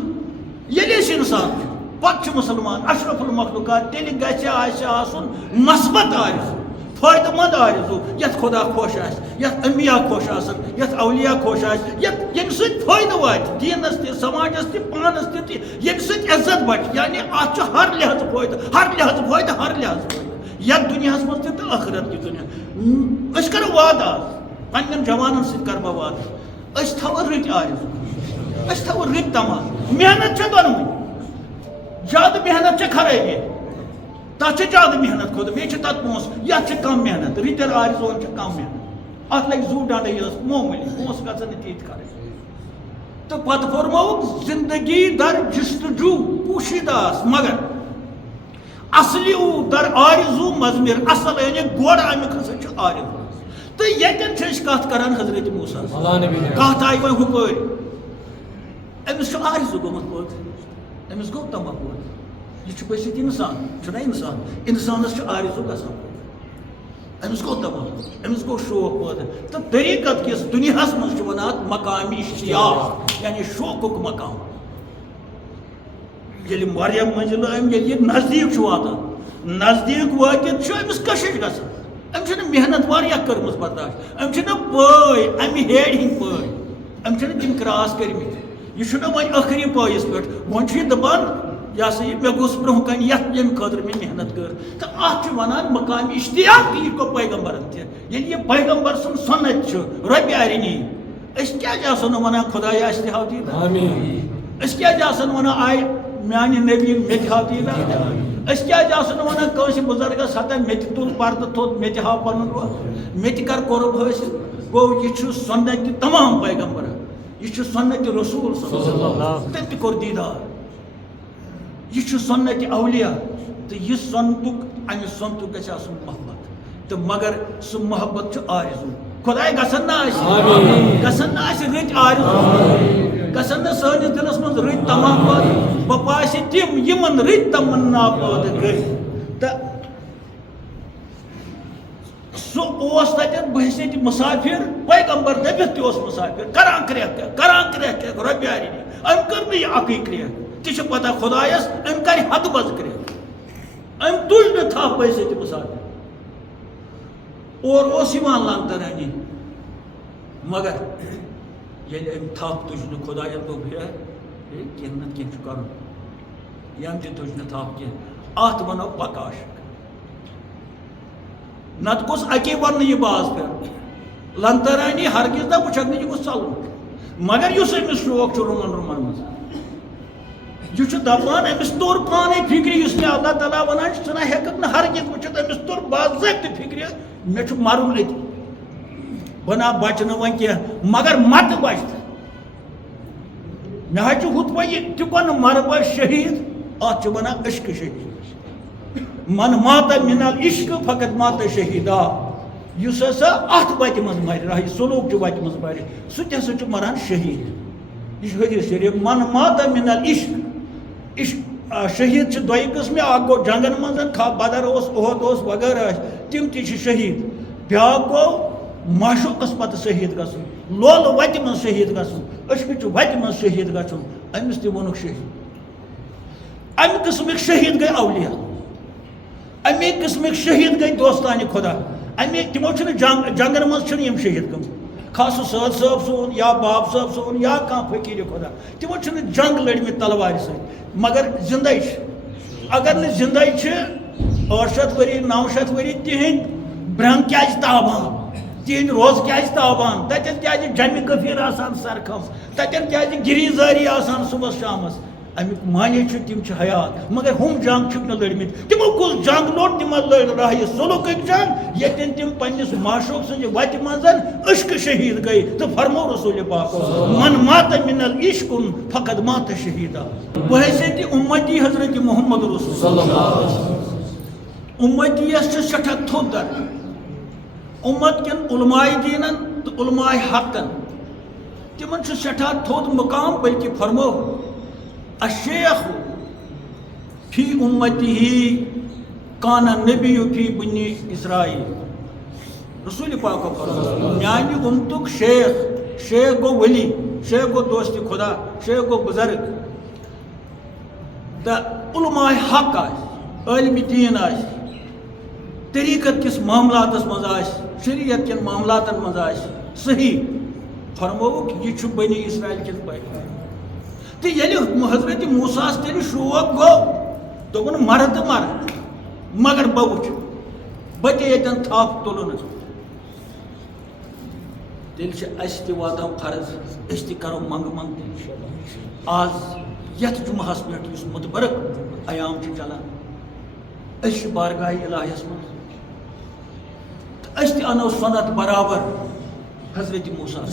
ییٚلہِ أسۍ اِنسان چھُ پتہٕ چھُ مُسلمان اشرف المخلوقات تیٚلہِ گژھِ آسہِ آسُن مثبت آرزو فٲیدٕ منٛد آرزو یتھ خۄدا خۄش آسہِ یتھ انبیا خۄش آسن یتھ اولیا خۄش آسہِ ییٚمہِ سۭتۍ فٲیدٕ واتہِ دیٖنس تہِ سماجس تہِ پانس تہِ ییٚمہِ سۭتۍ عزت بچہِ یعنی اتھ چھُ ہر لحاظہٕ فٲیدٕ یتھ دُنیاہس منٛز تہِ تہٕ ٲخرت کہِ دُنیا أسۍ کرو وعدٕ آز پننٮ۪ن جوانن سۭتۍ کرٕ بہٕ وعدٕ أسۍ تھاوو رٕتۍ آرزو أسۍ تھاوو رٕتۍ تمام محنت چھےٚ دۄنوٕنۍ زیادٕ محنت چھےٚ خرٲبی تتھ چھِ زیادٕ محنت کھوٚت بیٚیہِ چھِ تتھ پونٛسہٕ یتھ چھِ کم محنت رٕتٮ۪ن آرزوون چھِ کم محنت اتھ لگہِ زوٗ ڈنڈٕ یٲژ معموٗلی پونٛسہٕ گژھن نہٕ تیٖتۍ خرٕچ تہٕ پتہٕ فرمووُکھ زندگی در جستجو پوشیداس مگر اصلی در آرزو مضمر اصل یعنی گۄڈٕ امیُک ہسا چھُ آرزو تہٕ ییٚتٮ۪ن چھِ أسۍ کتھ کران حضرت موسیٰ کتھ آیہِ وۄنۍ ہُپٲرۍ أمِس چھُ آرزو گوٚمُت پٲدٕ أمِس گوٚو تمام پٲدٕ یہِ چھُ بٔسِتھ اِنسان چھُنہ انسانس چھُ آرزو گژھان أمِس گوٚو تمام أمِس گوٚو شوق پٲدٕ تہٕ طریٖقت کِس دُنیاہس منٛز چھُ ونان اتھ مقامِ اشتیاق یعنی شوقُک مقام ییٚلہِ واریاہ منزِلہٕ أمۍ ییٚلہِ یہِ نزدیٖک چھُ واتان نزدیٖک وٲتِتھ چھُ أمِس کشش گژھان أمۍ چھُنہٕ محنت واریاہ کٔرمٕژ برداشت أمۍ چھِنہٕ پٲے امہِ ہیرِ ہٕنٛدۍ پٲے أمۍ چھِنہٕ تِم کراس کٔرمٕتۍ یہِ چھُنہٕ وۄنۍ ٲخری پٲیِس پٮ۪ٹھ وۄنۍ چھُ یہِ دپان یہِ ہسا یہِ مےٚ گوٚژھ برونٛہہ کَنہِ یتھ ییٚمہِ خٲطرٕ مےٚ محنت کٔر تہٕ اتھ چھِ ونان مقامِ اشتیاق تہِ یہِ گوٚو پیغمبرن تہِ ییٚلہِ یہِ پیغمبر سُنٛد سنت چھُ رۄبہِ آرِنی أسۍ کیٛازِ آسو نہٕ ونان خۄدایا اَسہِ تہِ ہاو دیٖدار أسۍ کیٛازِ آسو نہٕ ونان آیہِ میانہِ نبی مےٚ تہِ ہاو دیٖدار أسۍ کیٛازِ آسو نہٕ ونان کٲنٛسہِ بُزرگس ہتا مےٚ تہِ تُل پردٕ تھوٚد مےٚ تہِ ہاو پنُن روح مےٚ تہِ کر قۄرب حٲصِل گوٚو یہِ چھُ سنتہِ تمام پیغمبرن یہِ چھُ سنتِ رسوٗل تٔمۍ تہِ کوٚر دیٖدار یہ سنت اولیا تو یہ سنتک امہ سنتک گژھِ آسُن محبت تو مگر سہ محبت چھ آرزو خداے گژھن نہ رٕتۍ آرزو گژھن نہ سٲنِس دِلس منٛز رٕتۍ تمام پٲدٕ بہٕ پاسہِ تِم یِمن رٕتۍ تمنا پٲدٕ گٔے تہٕ سُہ اوس تتن بحثیت مسافر پیغمبر دبت تہ مسافر کران کریک رۄپیارِ ام کر نہ یہ اکی کریک تہ چھ پتہ خدایس ام کر حد بز کریک ام تج نہ تھا بحثیت مسافر اور اوس یوان لنگ ترانی مگر یل ام تھپ تج نہ خدایس دوٚپ کینٛہہ نتہٕ کینٛہہ چھُ کرُن یم تہ تج نہ تھپ کینٛہہ اتھ ونو بکاش نت گوس اکی ون یہ باز پھر لنترانی ہرگز نہ بچک یہ گوس ژلن مگر اس امس شوق رومن رومن مز یہ دپان امس تور پانے فکر اس میں اللہ تعالیٰ ونان ثہ نہ ہیکک نہ ہرگز وچھت امس تور باضابطہ فکر مے مرن ات بنا بچہ ون کی مگر مت بچت مے حظ ہت پہ یہ تہ مر بہ شہید ات ونان عشق شہید من مات من العشق فقط مات شہیدا اس ہسا ات وتہ مز مر راہ سلوک چہ وتہ مز مر سہ تہ ہسا چھ مران شہید یہ حدیث شریف من مات من العشق عشق شہید چھ دوئی قسم اکھ گو جنگن مز کھا بدر اوس احد اوس وغیرہ تم تہ چھ شہید بیاکھ گو معشوقس پتہ شہید گژھن لول وتہ مز شہید گژھن عشق چہ وتہ مز شہید گژھن امس تہ وونُکھ شہید امہ قسمک شہید گئی اولیاء امی قسمک شہید گئی دوستان خدا امی تمو جنگن مز یم شہید گم خاص سید صاحب سون یا باب صاحب سون یا کان فقیر خدا تمو جنگ لڑمت تلوار ست مگر زندہ اگر نہ زندہ 800 ؤری 900 ؤری تہند برہم کیا تابان تہند روز کیا تابان تتن کیا جمع کفیر آسان سرکم تتن کیا گری زاری آسان صبح شامس امیک معنی تم حیات مگر ہم جنگ چھ لڑمت تمو کل جنگ لوٹ تم لڑ راہ سلوک جنگ یتن تم پنس معشوق سن وتہ مز عشق شہید گئی تو فرمو رسول پاک من مات من العشق فقد مات شہیدا بحیثیت امتی حضرت محمد رسول صلی اللہ علیہ وسلم امتی اس سٹھا تھود در امت کن علماء دینن تو علماء حقن تمن سٹھا تھود مقام بلکہ فرمو الشیخ فی امته کان نبی فی بنی اسرائیل رسول پاک کو میانی امتک شیخ گو ولی شیخ گو دوست خدا شیخ گو بزرگ تا علماء حق علم دین طریقت کس معاملات مز شریعت کن معاملات مز صحیح فرموک یہ بنی اسرائیل کن پہ تو یل حضرت موسیٰ تیل شوق گو دن مر تو مر مگر بہ وچ بہ یتن تھپ تلن تیل اس تہ واتان فرض اس تہ کرو منگ منگ آز یتھ جمعہس پہ اس متبرک ایام چلان اس بارگاہ الہیس من اس تہ انو سنت برابر حضرت موسیٰ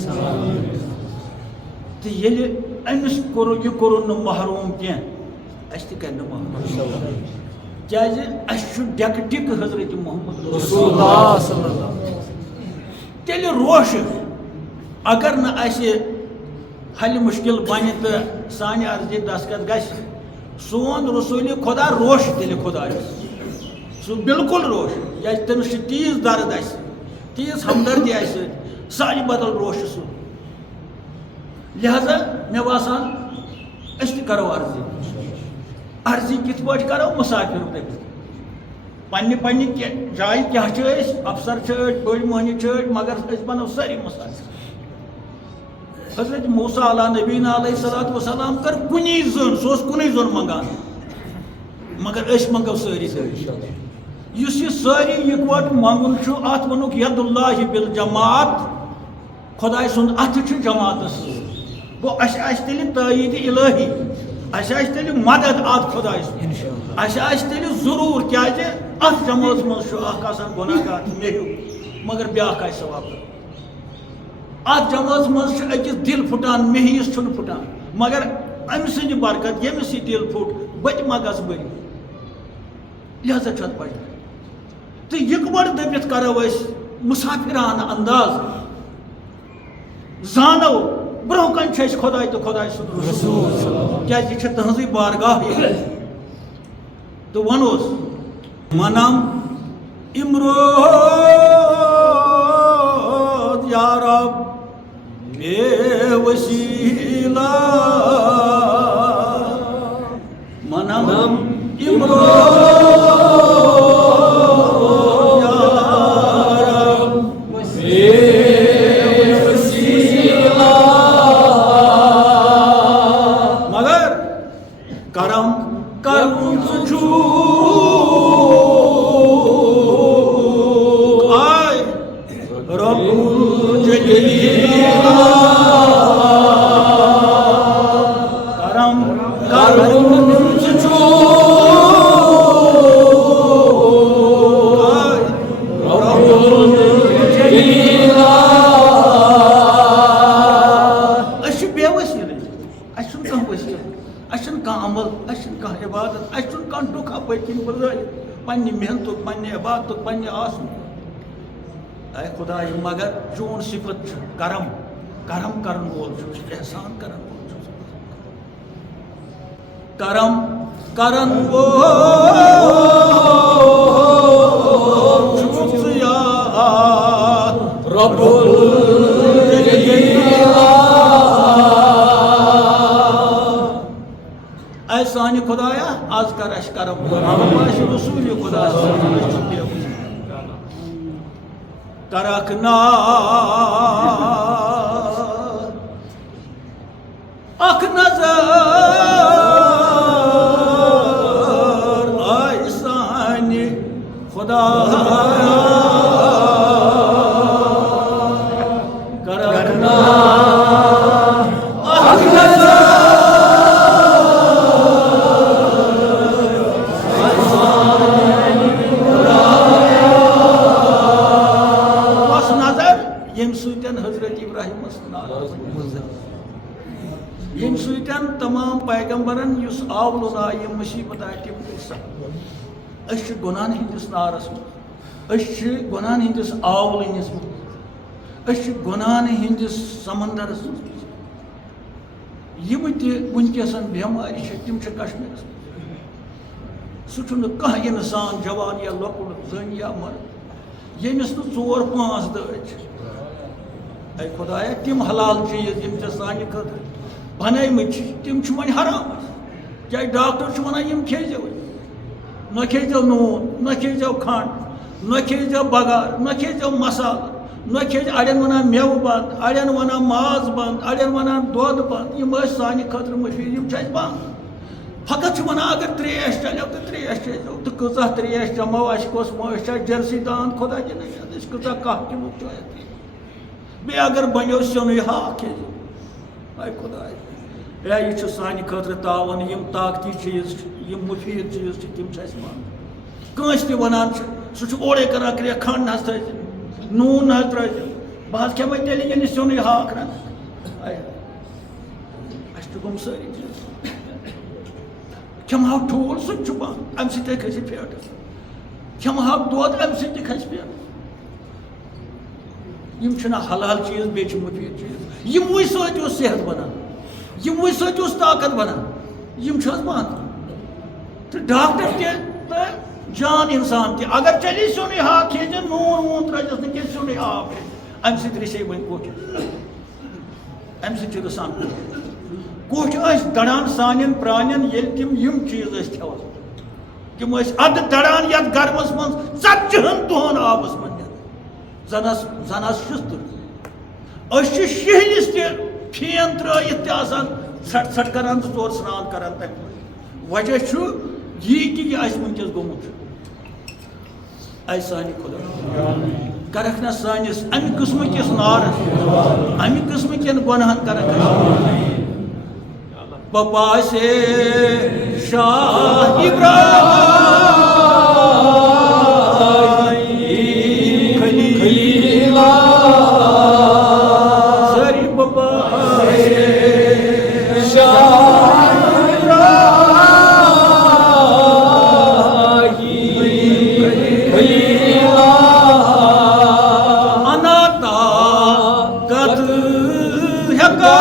تو یل امس یہ کورن محروم کی اس تہ کر محروم کیاز اس ڈیک ڈک حضرت محمد رسول اللہ صلی اللہ علیہ وسلم تیل روش اگر نہ اس حل مشکل بن تو سانہ عرضی دستخط گژھِ سون رسول خدا روش تیل خدا سہ بالکل روش کیاز تمس تیز درد آسہ تیز ہمدردی آسہ سانہ بدل روش سہ لہذا مے باسان اس تہ کرو عرضی کت پہ کرو مسافر پنہ پنہ جائیں کیا افسر بڑ مہنی مگر اس بنو ساری مسافر حضرت موسیٰ علیہ نبینا علیہ الصلوۃ والسلام کر کنی زن سہ کن زن منگان مگر اس منگو ساری اس یہ ساری اکوٹ منگن ات ونک ید اللہ بالجماعت خدائے سند ات جماعت گو اس تیل تائید الہی اس تیل مدد ات خدائے سند اس تیل ضرور کیاز ات جماعت مز آسان گناہ گار مے مگر بیاکھ آسہ ثواب ات جماعت مز اکس دل پھٹان مے ہیس چھن پھٹان مگر ام سند برکت یمس یہ دل پھٹ بت ما گس بری لہذا چھ پڑھ تو یکبر دپت کرو اس مسافرانہ انداز زانو برہ کن خدائے تو خدائے سند رسول کیا یہ تہذی بارگاہ تو ونوس منم امرو یا رب بے وسیلہ منم امرو یا رب بے وسیلہ مگر کرم کرم سچو آئے رب جلیلہ کرم کرم سچو آئے رب جلیلہ اش بے وسیلہ اش کانٛہہ وسیلہ اش کانٛہہ عمل اش کانٛہہ عبادت اش کانٛہہ ٹُکھ اپٲرۍ کِنۍ بُزٲرِتھ پننہِ محنتُک پننہِ عبادتُک پننہِ آسنُک اے خداے مگر چون صفت چھُ کرم کرم کرن وول چھُ احسان کرن وول چھُ کرم کرن وول چھُ ژٕ یا رب الجلیلہ اے سانہِ خدایا آز کر اَسہِ کرم باسہِ رسوٗلِ خدا کرکھ نار اکھ نظر آے سانہِ خدایا کرکھ نار اکھ نظر یم سۭتۍ حضرت ابراہیم یم سۭتۍ تمام پیغمبرن یُس آولُن آیہِ یِم مُصیبت آیہِ تِم گٔے سخت أسۍ چھِ گۄناہن ہٕنٛدِس نارس منٛز أسۍ چھِ گۄناہن ہٕنٛدِس آولٕنِس منٛز أسۍ چھِ گۄناہن ہٕنٛدِس سمندرس منٛز یِم تہِ وٕنکیٚسن بٮ۪مارِ چھِ تِم چھِ کشمیٖرس منٛز سُہ چھُنہٕ کانٛہہ اِنسان جوان یا لۄکُٹ زٔنۍ یا مرد ییٚمِس نہٕ 4-5 دٲدۍ چھِ اے خدایا تِم حلال چیٖز یِم ژےٚ سانہِ خٲطرٕ بنٲومٕتۍ چھِ تِم چھِ وۄنۍ حرام کیٛازِ ڈاکٹر چھُ وَنان یِم کھیٚزیو نہ کھیٚزیو نوٗن نہ کھیٚزیو کھنٛڈ نہ کھیٚزیو بغار نہ کھیٚزیو مسالہٕ نہ کھیٚزِ اڑٮ۪ن وَنان مٮ۪وٕ بنٛد اڑٮ۪ن وَنان ماز بنٛد اڑٮ۪ن وَنان دۄد بنٛد یِم ٲسۍ سانہِ خٲطرٕ مُفیٖد یِم چھِ اَسہِ بنٛد فقط چھِ وَنان اگر ترٛیش چلیو تہٕ ترٛیش چیزیو تہٕ کۭژاہ ترٛیش چٮ۪مو اَسہِ کۄس أسۍ چھا جٔرسی دان خۄدا دِنٕے أسۍ کۭژاہ کَہہ کِلوٗ چٲیِتھ بیٚیہِ اگر بنیو سیُنٕے ہاکھ کھیٚزیو اے خۄداے اے یہِ چھُ سانہِ خٲطرٕ تاوَن یِم طاقتی چیٖز چھِ یِم مُفیٖد چیٖز چھِ تِم چھِ اَسہِ بنٛد کٲنٛسہِ تہِ وَنان چھِ سُہ چھُ اورَے کَران کرٛٮ۪کھ کھنٛڈ نہ حظ ترٛٲیزِ نوٗن نہ حظ ترٛٲیزِ بہٕ حظ کھٮ۪مَے تیٚلہِ ییٚلہِ سیُنٕے ہاکھ رَنَکھ اے اَسہِ چھُ گوٚمُت سٲری چیٖز کھٮ۪مہٕ ہاو ٹھوٗل سُہ تہِ چھُ بنٛد اَمہِ سۭتۍ کھسہِ پھیٹٕس کھٮ۪مہٕ ہاو دۄد اَمہِ سۭتۍ تہِ کھسہِ پھیٹٕس یِم چھِنہٕ حلال چیٖز بیٚیہِ چھِ مُفیٖد چیٖز یِموٕے سۭتۍ اوس صحت بنان یِموٕے سۭتۍ اوس طاقت بنان یِم چھِ حظ بنٛد تہٕ ڈاکٹر تہِ تہٕ جان اِنسان تہِ اگر چلی سیُنٕے ہاکھ کھیٚزِ نوٗن ووٗن ترٛٲیزٮ۪س نہٕ کینٛہہ سیُنٕے آب کھیٚزِ اَمہِ سۭتۍ رِسے وۄنۍ کوٹھِ اَمہِ سۭتۍ چھِ گژھان کوٹھِ ٲسۍ دَڑان سانٮ۪ن پرٛانٮ۪ن ییٚلہِ تِم یِم چیٖز ٲسۍ کھٮ۪وان تِم ٲسۍ اَدٕ دَڑان یَتھ گرمس منٛز 40 دۄہن آبس منٛز زن آسہٕ شِستہٕ أسۍ چھِ شہلِس تہِ فین ترٛٲیِتھ تہِ آسان ژھٹھ ژھٹھ کران 2 ژور سرٛان کران تَمہِ وجہ چھُ یی کہِ یہِ اَسہِ وٕنکیٚس گوٚمُت چھُ اے سانہِ خۄدا کرکھ نہ سٲنِس اَمہِ قٕسمہٕ کِس نارس اَمہِ قٕسمہٕ کٮ۪ن گۄنہن کرکھ پپاسے شاہ ابراہیم خلیلہ ساری پپاسے شاہ ابراہیم خلیلہ انا طاقت ہیکا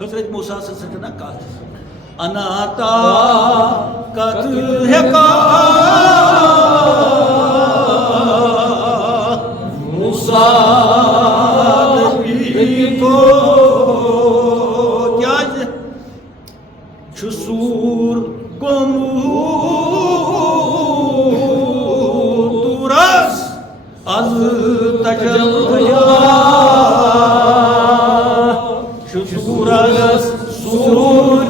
حضرت موسیٰ سے نا کَتھ Ana takat heka Musa ko kyaj chusur komuturas az tajalya chusuras sur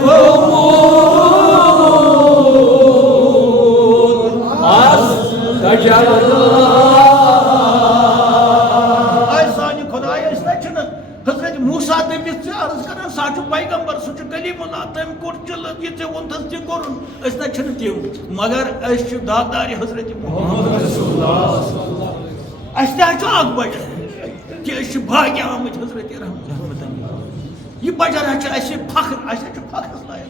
az tajalya Hazreti Musa demiş arz karan saçı peygamber suçu kalimullah tem kurçulu yete ontas ti korun esna çını tiyo magar eşçü dağdari Hazreti Muhammed Resulullah esna çı akbaş ki eşçü bagi Ahmet Hazreti Rahmetan yi bacar eşçü eşçü fakir eşçü fakir layık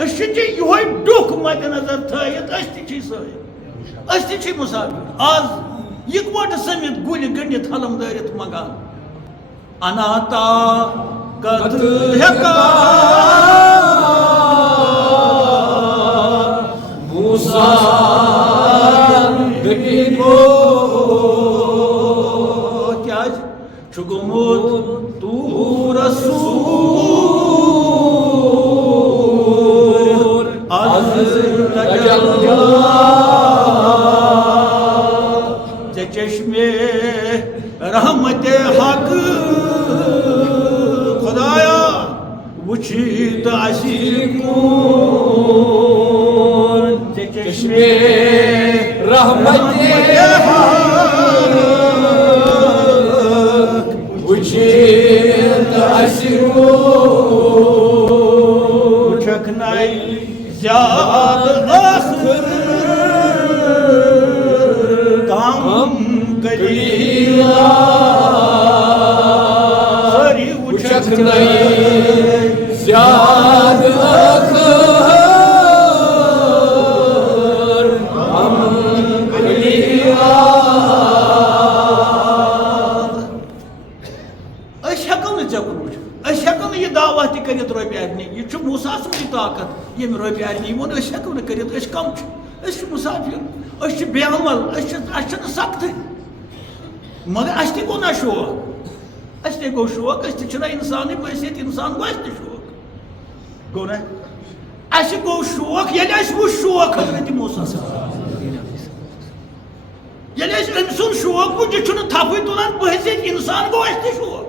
eşçü ki yuhay duk madde nazar tayet eşçü çi sayı eşçü çi musafir az yıkmadı samit guli göndet halam dairet magan Anata kat heka Musa ko kyaj chukumut tu rasul az tajalya çeşme rahmet-i hak Uçid aşikun Çeşme rahmet-i hak Uçid aşikun Uçaknay ziyad akhir Kam kalila Sari uçaknay Ziyad akhir Am kaliya Eşhakını çakılmış. Eşhakını ye davati karit Rabbi erni. Yçu Musa'sın bir takat. Yem Rabbi erni. Onu eşhakını karit. Eşkamç. Eşhı musafir. Eşhı beyamal. Eşhını saktı. Maga eşhı kona şuak. Eşhı ko şuak. Eşhı çıra insanı bayset insan ko eşhı şuak. Gona aşı go şuak yeleş bu şuak Hazreti Musa yeleş emsun şuak bu cüçünü tapıyt olan bu hezet insan go işte şuak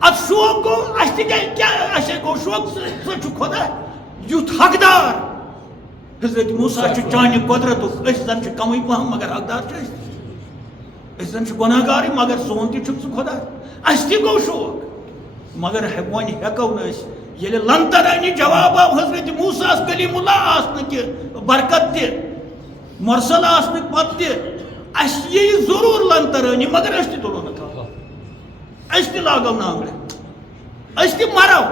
at şuak go aştı gel aşı go şuak suçu koda yut hakdar Hazreti Musa şu cani kudratu eşten şu kamayı paham magar hakdar şu eşten şu gonagari magar sonti çıksı koda aştı go şuak magar hevani hekavneş Yeli lantarani cevabı Hazreti Musa Kalimullah aslı ki barkattı. Mursal aslı battı. Aşyeyi zorur lantarani magar aştı dolunu kal. Aştı lagav namre. Aştı marav.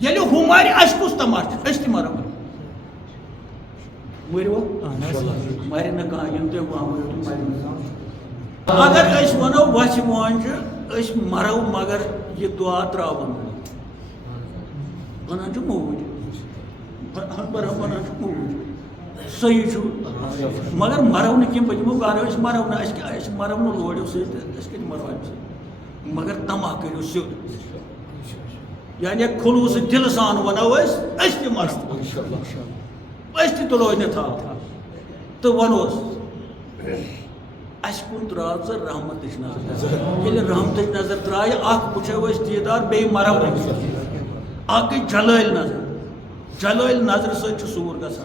Yeli humari aşk usta març. Aştı marav. Mari o? Mari ne kaha yemte vaham agar aş vanav vaşı muancı aş marav magar ye dua travan. Bana çok muvud. Bana çok muvud. Sayıcı. Magar marav ne kim bacım gar aş marav ne aş marav ne loğuyor se aş ke marav aş. Magar tamah kırıyor se. Yani kolu se dil san vana was aş ke mast. Aş te tolo ne tha. To vanos. Aşkun trazar rahmet iş nazar. Yele rahmet iş nazar tray ak puçe was didar bey marav. Akı Jalal nazar. Jalal nazar se çusur gasan.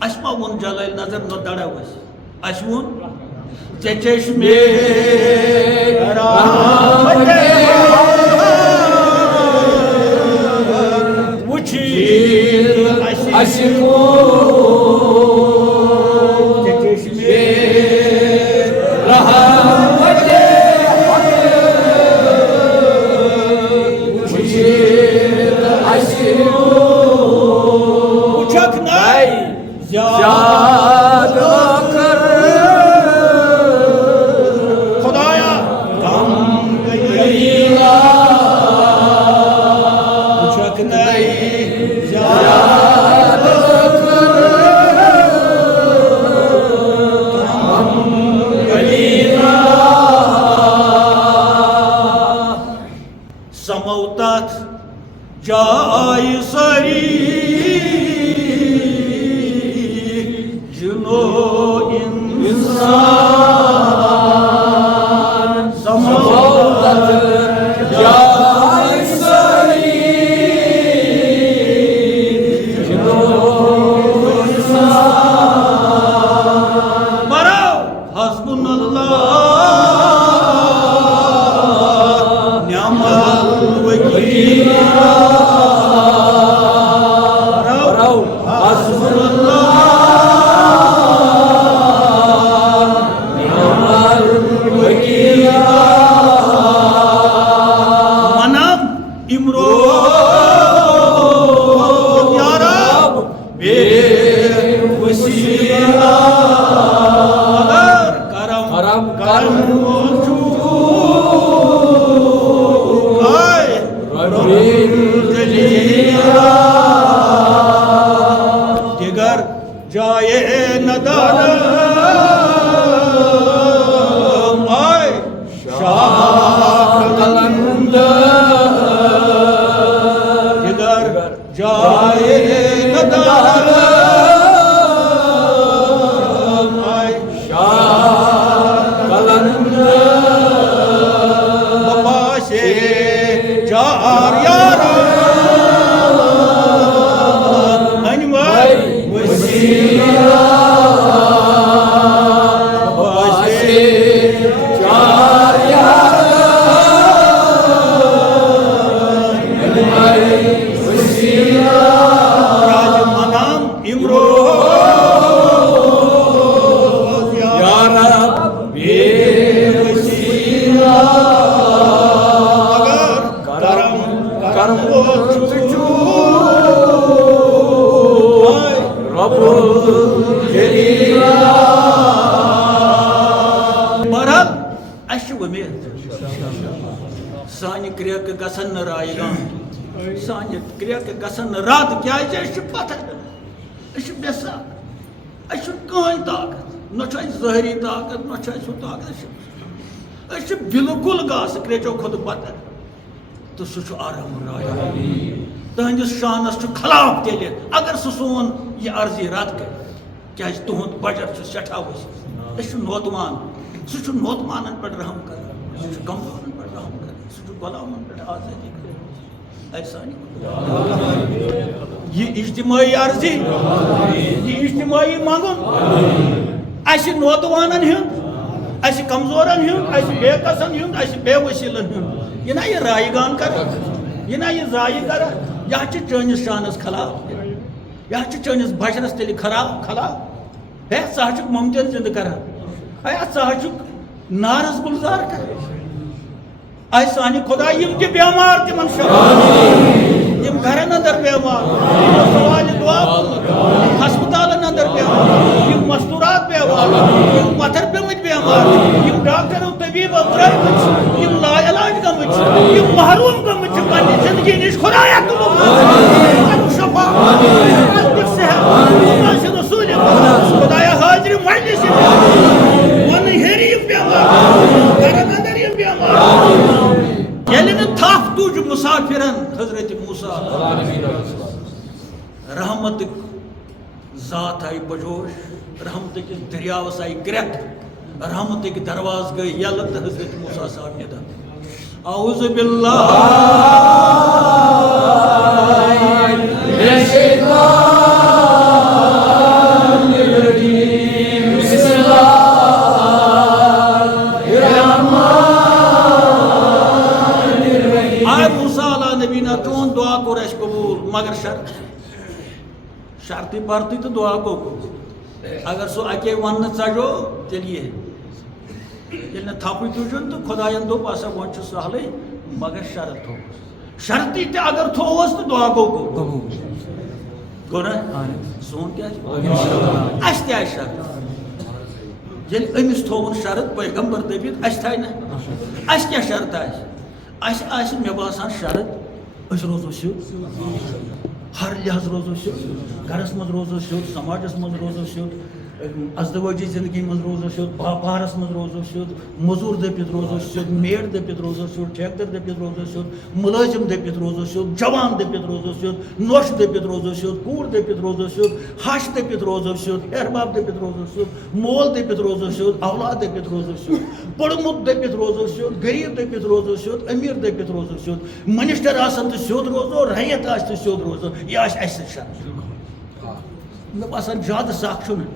Aşma on Jalal nazar no dada was. Aşmun çeşme rahmet uçir aşikun çeşme rahmet uçir aşikun uçak nay ziyad akır Khuda دیگر جائے ندارم آئے شاہ قلندر دیگر جائے ندارم آئے شاہ قلندر بابا سے جار یار سانہ کریک گژھن رائے گان سانہ کریک گژھن رد کیازِ اَسہِ پتہ اَسہِ بٮ۪سا اَسہِ چھُنہٕ کٕہٕنۍ طاقت نہ چھُ اَسہِ ظٲہری طاقت نہ چھُ اَسہِ ہُہ طاقت أسۍ چھِ بالکل گاسہٕ کریچو کھۄتہٕ بدتر تہٕ سُہ چھُ آرام رائے تُہنٛدِس شانس چھُ خلاف تیٚلہِ اگر سُہ سون یہِ عرضی رد کرِ کیازِ تُہُنٛد بجٹ چھُ سٮ۪ٹھاہ ؤسیع أسۍ چھِ نوتوان سُہ چھُ نوتوانن پٮ۪ٹھ رحم کران سُہ چھُ کمزورن پٮ۪ٹھ رحم کران سُہ چھُ غلامن پٮ۪ٹھ آزٲدی کران یہ اجتماعی عرضی یہ اجتماعی منگن اَسہِ نوتوانن ہُنٛد اَسہِ کمزورن ہُنٛد اَسہِ بے کسن ہُنٛد اَسہِ بے وسیلن ہُنٛد یہِ نا یہِ رایہِ گان کران یہِ نا یہِ ضایہِ کران یہِ حظ چھِ چٲنِس شانس خلاف یہِ حظ چھِ چٲنِس بشرس تیٚلہِ خلاف ہے ژٕ حظ چھُکھ ممتن زندٕ کران ہے ژٕ حظ چھُکھ نارس گُلزار کران آئے سانہِ خدا یِم تہِ بیمار تِمن شفا یِم گرن اندر بیمار سوالہِ دعا یِم ہسپتالن اندر بیمار یِم مستورات بیمار یِم پتھر پیمٕتۍ بیمار یِم ڈاکٹرو طبیٖبو ترٛٲومٕتۍ چھِ یِم لا علاج گٔمٕتۍ چھِ یِم محروٗم گٔمٕتۍ چھِ پننہِ زندگی نِش خۄدایا تُلُکھ شفا دِکھ صحت آسہِ رسوٗلِ خۄدایا حاضرِ مجلس ونہٕ ہیٚرِ یِم بیمار گرن اندر یِم بیمار ییٚلہِ نہٕ تھپھ تُج مُسافِرن حضرت موسیٰ رحمتٕکۍ ذات آیہِ بجوش رحمتٕکِس دٔریاوس آیہِ گرٛٮ۪کھ رحمتٕکۍ درواز گٔے یلہٕ تہٕ حضرت موسیٰ صاحب نِدن اعوذ باللہ چون دعا کور اس قبول مگر شرطی پرتی تو دعا کو قبول اگر سو اکے ون ژجو تیٚلہِ ییٚلہِ نہٕ تھپٕے تُجُن تہٕ خۄداین دوٚپ ہسا وۄنۍ چھُ سہلٕے مگر شرط تھوٚوُس شرطی تہِ اگر تھوٚوُس تہٕ دعا گوٚو قبول گوٚو نا سون کیٛاہ چھُ اَسہِ تہِ آسہِ شرط ییٚلہِ أمِس تھوٚوُن شرط پیغمبر دٔپِتھ اَسہِ تھایہِ نا اَسہِ کیٛاہ شرط اَسہِ آسہِ مےٚ باسان شرط أسۍ روزو سیوٚد ہر لحاظ روزو سیوٚد گرس منٛز روزو سیوٚد سماجس منٛز روزو سیوٚد ازدوٲجی زندگی منٛز روزو سیوٚد باپارس منٛز روزو سیوٚد موٚزوٗر دٔپِتھ روزو سیوٚد میڈ دٔپِتھ روزو سیوٚد ٹھیکدر دٔپِتھ روزو سیوٚد مُلٲزِم دٔپِتھ روزو سیوٚد جوان دٔپِتھ روزو سیوٚد نۄش دٔپِتھ روزو سیوٚد کوٗر دٔپِتھ روزو سیوٚد ہش دٔپِتھ روزو سیوٚد ہیٚہرباب دٔپِتھ روزو سیوٚد مول دٔپِتھ روزو سیوٚد اولاد دٔپِتھ روزو سیوٚد پوٚرمُت دٔپِتھ روزو سیوٚد غریٖب دٔپِتھ روزو سیوٚد أمیٖر دٔپِتھ روزو سیوٚد منسٹر آسن تہٕ سیوٚد روزو رعیت آسہِ تہٕ سیوٚد روزو یہِ آسہِ اَسہِ سۭتۍ شرط مےٚ باسان زیادٕ سکھ چھُنہٕ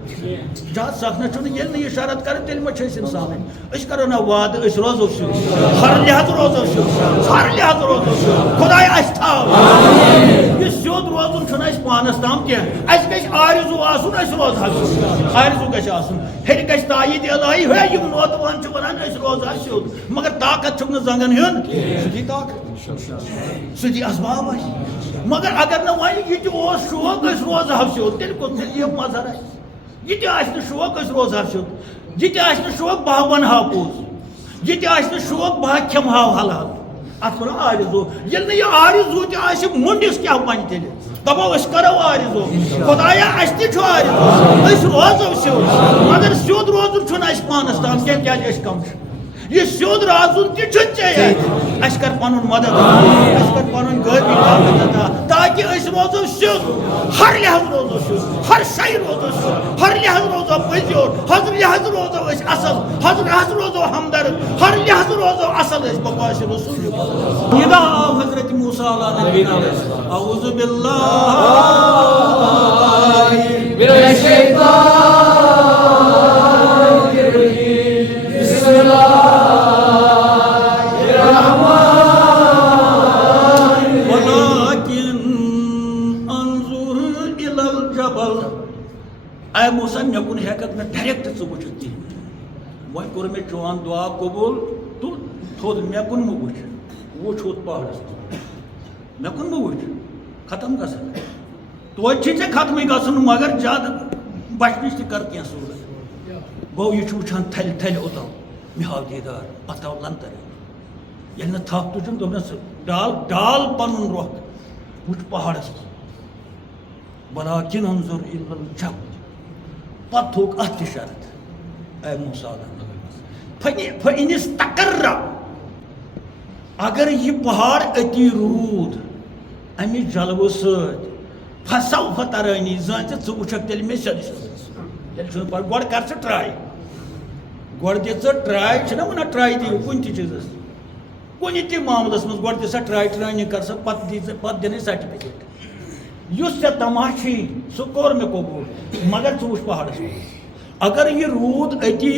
زیادٕ سکھ نہ چھُنہٕ ییٚلہِ نہٕ یہِ شرط کرِ تیٚلہِ ما چھِ أسۍ اِنسانٕے أسۍ کرو نا وعدٕ أسۍ روزو سیوٚد ہر لحاظ روزو سیوٚد ہر لحاظ روزو سیوٚد خۄدایا اَسہِ تھاو یہِ سیوٚد روزُن چھُنہٕ اَسہِ پانس تام کینٛہہ اَسہِ گژھِ آرزوٗ آسُن أسۍ روزہو سیوٚد آرزوٗ گژھِ آسُن ہیٚرِ گژھِ تایید الہی ہے یِم نوتوان چھِ وَنان أسۍ روزہو سیوٚد مگر طاقت چھُکھ نہٕ زنٛگن ہُنٛد سُہ دی طاقت سُہ دی اسباب اَسہِ مگر اگر نہٕ وۄنۍ یہِ تہِ اوس شوق أسۍ روزہو سیوٚد تیٚلہِ کوٚت یہِ مظہر اَسہِ یہِ تہِ آسہِ نہٕ شوق أسۍ روزہو سیوٚد یہِ تہِ آسہِ نہٕ شوق بہٕ وَنہٕ ہا پوٚز یہ آس شوق بہ کھم ہاو حلال ات ون آرزو یل یہ آرزو تہ منڈس کیا بن تیل دپو اس کرو آرزو خدایا اس تہ آرزو اس روزو سیود مگر سیود روزن چھن اس پانس تام کیا اس کم یہ سیود روزن تہ چھن چاہیے اس کر پنن مدد اس کر پنن غیبی طاقت عطا تاکہ اس روزو سیود ہر لحاظ روزو سیود ہر شے روزو سیود ہر لحاظ روزو پزیور ہر لحاظ روزو اس اصل ہر لحاظ روزو ہمدرد ہر لحاظ روزو اصل اس بقاش رسول ندا حضرت موسیٰ علیہ نبینا اعوذ باللہ من الشیطان الرجیم بسم اللہ اے موسیٰ مے کن ہیکت نہ ڈائریکٹ ژٕ وٕچھِتھ کِہیٖنۍ وۄنۍ کوٚر مےٚ چون دعا قبوٗل تُل تھوٚد مےٚ کُن مہٕ وٕچھ ہُتھ پہاڑس کُن مےٚ کُن مہٕ وٕچھ ختم گژھن توتہِ چھُے ژےٚ ختمٕے گژھُن مگر زیادٕ بچنٕچ تہِ کر کینٛہہ صوٗرت گوٚو یہِ چھُ وٕچھان تھلہِ تھلہِ اوٚتام مےٚ ہاو دیٖدار پتہٕ آو لنتر ییٚلہِ نہٕ تھپھ تُجُن دوٚپنس ڈال پنُن رۄخ وٕچھ پہاڑس کُن ولاکن انظر الی الجبل پتہٕ تھوٚوُکھ اتھ تہِ شرط اے موسیٰ فإن استقر اگر یہ پہاڑ اتی روٗد امہِ جلوٕ سۭتۍ فسوف ترانی زن ژٕ وٕچھکھ تیٚلہِ مےٚ سیٚود سیٚود تیٚلہِ چھُنہٕ پتہٕ گۄڈٕ کر ژٕ ٹراے گۄڈٕ دِ ژٕ ٹراے چھِنہ ونان ٹراے دِیِو کُنہِ تہِ چیٖزس کُنہِ تہِ معاملس منٛز گۄڈٕ دِ سا ٹراے ٹریننگ کر سا پتہٕ دی ژٕ پتہٕ دِنٕے سرٹِفکیٹ یُس ژےٚ تماہ چھُے سُہ کوٚر مےٚ قبوٗل مگر ژٕ وٕچھ پہاڑس کُن اگر یہِ روٗد أتی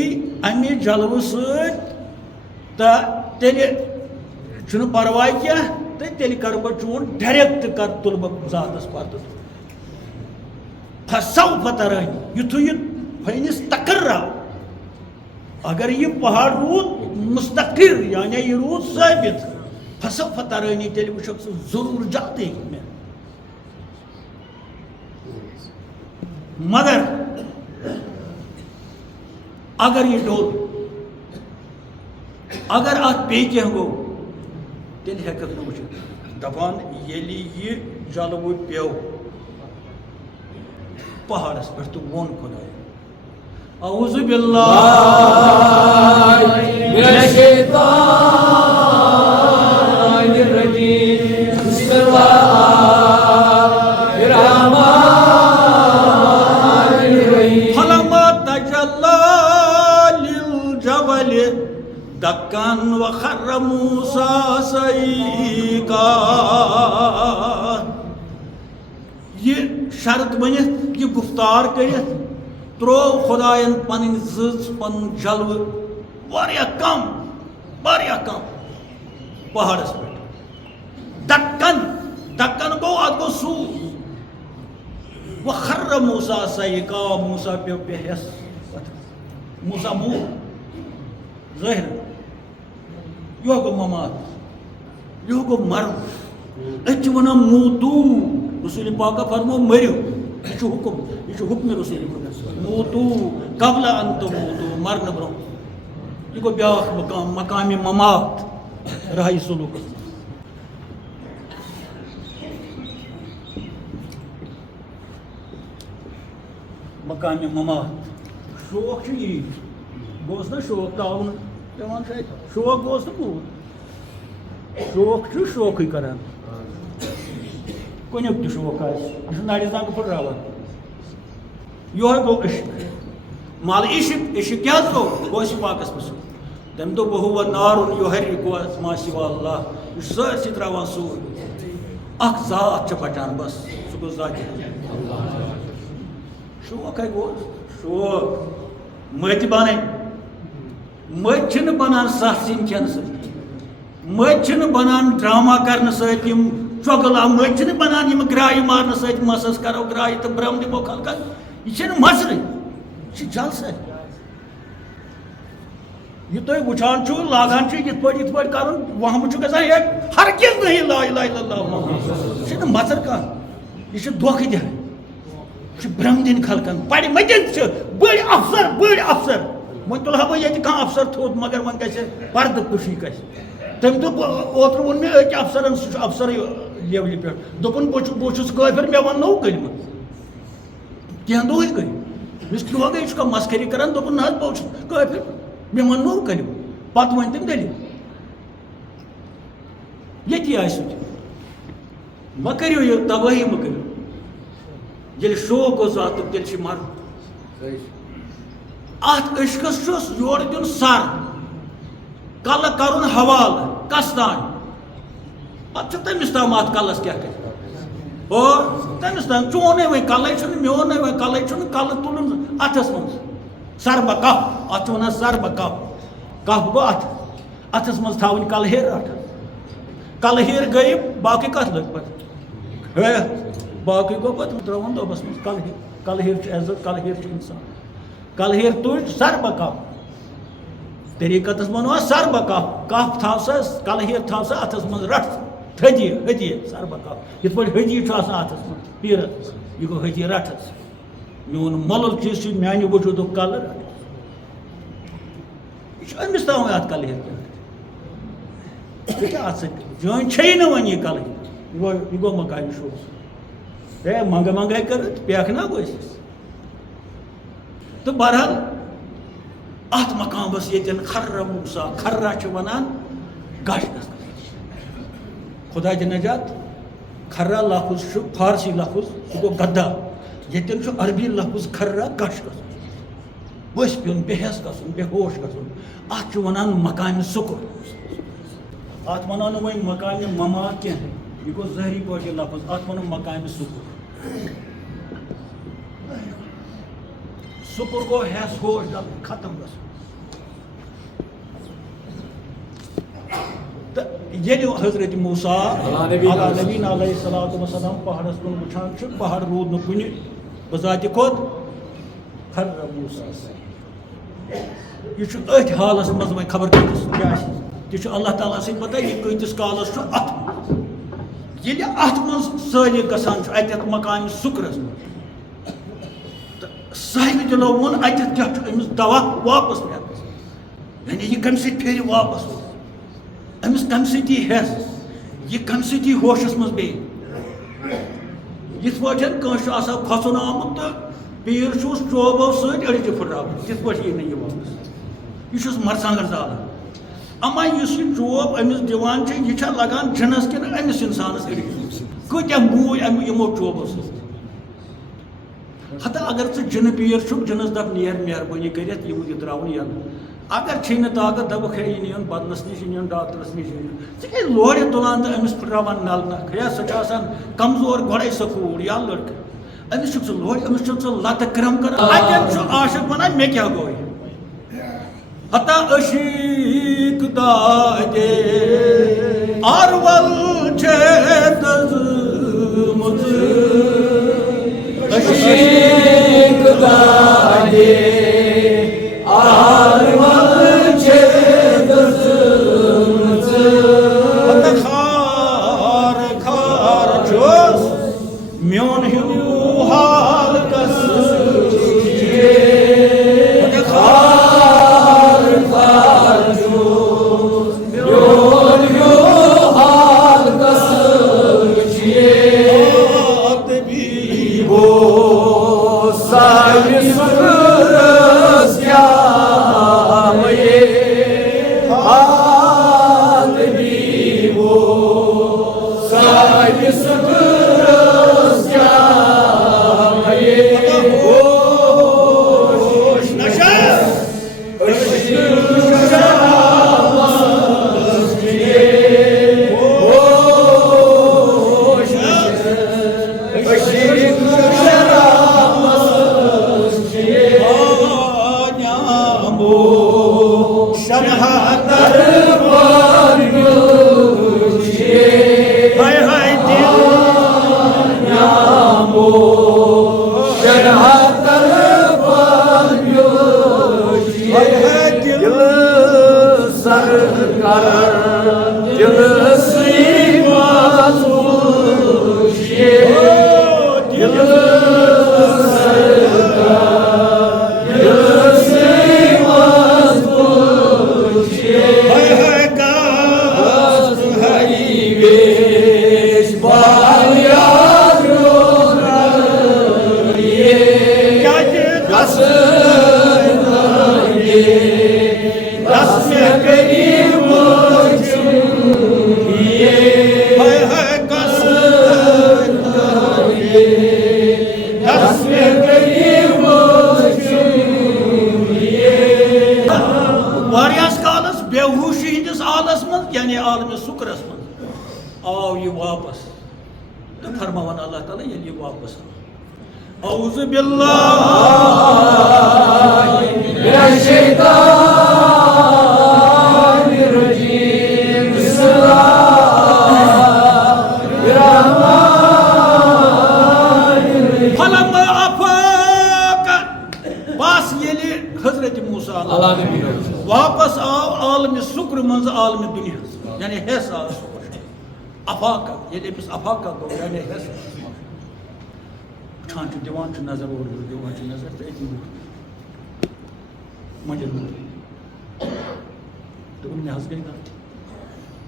امہِ جلوٕ سۭتۍ تہٕ تیٚلہِ چھُنہٕ پرواے کینٛہہ تہٕ تیٚلہِ کرٕ بہٕ چون ڈایریکٹ تُلہٕ بہٕ ذاتس پتہٕ فسوف ترانی یُتھُے یہِ فإن استقر اگر یہِ پہاڑ روٗد مستقر یعنی یہِ روٗد ثٲبت فسوف ترانی تیٚلہِ وٕچھکھ ژٕ ضروٗر جلدی مےٚ مگر اگر یہ ڈول اگر ات بیٚیہِ کینٛہہ گوٚو تیٚلہِ ہیٚککھ نہٕ وٕچھِتھ دپان ییٚلہِ یہِ جلوٕ پیوٚو پہاڑس پٮ۪ٹھ تہٕ ووٚن خۄداین اعوذ باللہ من الشیطان الرجیم بسم اللہ دکن وخر موسیٰ صعیقا یہ شرط بنت یہ گفتار کرت ترو خداین پن زٕژ پن جلوہ واریاہ کم پہاڑس پہ دکن گو ات گو سوز وخر موسیٰ صعیقا موسیٰ پیو بہس موسیٰ مور ظاہر یہ گو ممات یہ گو مرن اتھ ونان موتو رسول پاکہ فرمو مرو یہ حکم رسول موتو قبل ان تموتو مرن برو یہ گو بیاکھ مقام ممات راہی سلوک مقام ممات شوق یہ گوس نا شوق تعاون پیوان شوق گوس نا پوٗرٕ شوق شوقٕے کران کُنیُک تہِ شوق آسہِ یہِ چھُ نرِ زنٛگہٕ پھٕٹراوان یِہوے گوٚو عشق مال عشق کیٛاہ حظ گوٚو غوثِ پاکس پٮ۪ٹھ تٔمۍ دوٚپ وہُوَ نارُن یُحرِقُ مَا سِوَى اللہِ یہِ چھُ سٲرسٕے ترٛاوان سوٗر اکھ ذات چھِ بچان بس سُہ گوٚو ذاتِ شوق ہے گوٚو شوق مٔتۍ بنٕنۍ مٔتۍ چھِنہٕ بنان سَتھ سِنۍ کھٮ۪نہٕ سۭتۍ مٔتۍ چھِنہٕ بنان ڈرٛاما کرنہٕ سۭتۍ یِم چۄگلا مٔتۍ چھِنہٕ بنان یِم گرٛایہِ مارنہٕ سۭتۍ مَسس کرو گرٛایہِ تہٕ برٛم دِمو خلقس یہِ چھِنہٕ مَسرٕے یہِ چھِ جلسے یہ تُہۍ وٕچھان چھُو لاگان چھِ یِتھ پٲٹھۍ کرُن وہمہٕ چھُ گژھان ہے ہرگز نہیں لا الہ الا اللہ محمد یہِ چھِنہٕ مَژر کانٛہہ یہِ چھِ دھوکہٕ دِوان یہِ چھِ برٛم دِنۍ خلقن پرِ مٔتِتھ چھِ بٔڑۍ افسر وہ تلہا بہ یہ کھانا افسر تھوت مگر وہ گھس پردہ کشی گھس تم دپ اوتر وون مے اکہ افسرن سہ افسر لیولہِ پہ دپن بہٕ کٲفر مے وننو کلمہ کینٛہہ دۄہ گٔے مس کیوں گئی اس کا مسخری کران دپن نہ بہٕ چھُس کٲفر مے وننو کلمہ پتہٕ ؤنۍ تٔمۍ دلیل یتی آسہِ سُہ مہ کٔرِو یہِ تبٲہی مہ کٔرِو ییٚلہِ شوق اوس اتھ تیٚلہِ چھِ مرُن اتھ عشقس چھُس یورٕ دیُن سر کلہٕ کرُن حوالہٕ کس تام پتہٕ چھُ تٔمِس تام اتھ کلس کیٛاہ کرِ اور تٔمِس تام چونٕے وۄنۍ کلے چھُنہٕ میونٕے وۄنۍ کلے چھُنہٕ کلہٕ تُلُن اتھس منٛز سربہ کپ اتھ چھِ ونان سربہ کپ کپ گوٚو اتھ اتھس منٛز تھاوٕنۍ کلہٕ ہیر رٹان کلہٕ ہیر گٔے باقٕے کتھ لٔگۍ پتہٕ ہے باقٕے گوٚو پتہٕ ترٛاوُن دۄبس منٛز کلہٕ ہیر چھُ عزت کلہٕ ہیر چھُ انسان کلہٕ ہیر تُج سربہ کپ طریقتس ونو سربہ کپ تھاو سا کلہٕ ہیر تھاو سا اتھس منٛز رٹ ہدی سربہ کپ یتھ پٲٹھۍ ہدی چھُ آسان اتھس منٛز پیٖرس یہِ گوٚو ہدی رٹس میون مۄلُل چیٖز چھُ میانہِ وجوٗدُک کلہٕ رٹ یہ چھُ أمِس تام اتھ کلہٕ ہیر کیٛاہ اتھ سۭتۍ جٲنۍ چھیی نہٕ وۄنۍ یہِ کلہٕ ہیر یہِ گوٚو مقامِ شوق ہے منگے کٔرِتھ پیکھنا ؤسِس تہٕ بہرحال اتھ مقامس ییٚتٮ۪ن کھرہ موسا کھرہ چھِ ونان گش گژھان خدا دِ نجات کھرہ لفظ چھُ فارسی لفظ سُہ گوٚو گدا ییٚتٮ۪ن چھُ عربی لفظ کھرہ گش گژھُن ؤسۍ پیوٚن بے ہٮ۪س گژھُن بے ہوش گژھُن اتھ چھُ ونان مقامِ سُکر اتھ ونو نہٕ وۄنۍ مقامِ ممات کینٛہہ یہِ گوٚو ظٲہری پٲٹھۍ یہِ لفظ اتھ ونو مقامِ سُکر سُکر گوٚو ہٮ۪س ہوش ختم گژھُن تہٕ ییٚلہِ حضرت موسیٰ علیٰ نبیٖنَ علیہ الصلوٰۃ وسلام پہاڑس کُن وٕچھان چھُ پہاڑ روٗد نہٕ کُنہِ بذاتہِ خۄد کھرہ موسیٰ یہِ چھُ أتھۍ حالس منٛز وۄنۍ خبر کۭتِس کیٛاہ آسہِ تہِ چھُ اللہ تعالیٰ سٕنٛدۍ پتہ یہِ کۭتِس کالس چھُ اتھ منٛز ییٚلہِ اتھ منٛز سٲلِق گژھان چھُ اتٮ۪تھ مقامہِ سُکرس منٛز تہٕ صاحبِ دِلو ووٚن اتٮ۪تھ کیٛاہ چھُ أمِس دوا واپس پھیرنس یعنی یہِ کمہِ سۭتۍ پھیرِ واپس أمِس کمہِ سۭتۍ یی ہٮ۪س یہِ کمہِ سۭتۍ یی ہوشس منٛز بیٚیہِ یِتھ پٲٹھۍ کٲنٛسہِ چھُ آسان کھۄژُن آمُت تہٕ پیٖر چھُس چوبو سۭتۍ أڑجہِ پھٕٹراوان تِتھ پٲٹھۍ یی نہٕ یہِ واپس یہِ چھُس مرژٕوانٛگن زالان اما یُس یہِ چوب أمِس دِوان چھِ یہِ چھا لگان جِنس کِنہٕ أمِس انسانس أڑجہِ کۭتیاہ موٗدۍ یِمو چوبو سۭتۍ ہتا اگر ژٕ جِنہٕ پیٖر چھُکھ جِنس دپ نیر مہربٲنی کٔرِتھ یہِ ترٛاوُن یلہٕ اگر چھے نہٕ طاقت دپکھ ہے یہِ نِیُن بدلس نِش یہِ نِیُن ڈاکٹرس نِش ژٕ کیٛازِ لورِ تُلان تہٕ أمِس پھٕٹراوان نلہٕ نکھ یا سۄ چھِ آسان کمزور گۄڈے سۄ کوٗر یا لڑکہٕ أمِس چھُکھ ژٕ لورِ أمِس چھُکھ ژٕ لتہٕ کرم کران اتٮ۪ن چھُ عاشق ونان مےٚ کیٛاہ گوٚو ہتا عشیٖق دادے آرول چھے دٔزمٕژ عشیٖق دادے آرول چھے دٔزمٕژ ہتا خار خار چھُس میون ہیوٗ حال کس حالس من یعنی عالم سکرس من آو یہ واپس تو فرماون اللہ تعالیٰ ییٚلہِ یہ واپس آو اعوذ باللہ من الشیطان الرجیم بسم اللہ الرحمن الرحیم فلما افاق بس ییٚلہِ حضرت موسیٰ واپس آو عالم سکر منٛز عالم دنیا یعنی حیث آو سکر افاق ییٚلہِ أمِس افاق گوٚو یعنی حیث وٕچھان چھُ دِوان چھُ نظر اور دِوان چھُ نظر تہٕ أتی مٔنٛجِل دوٚپُن مےٚ حظ گٔے غلطی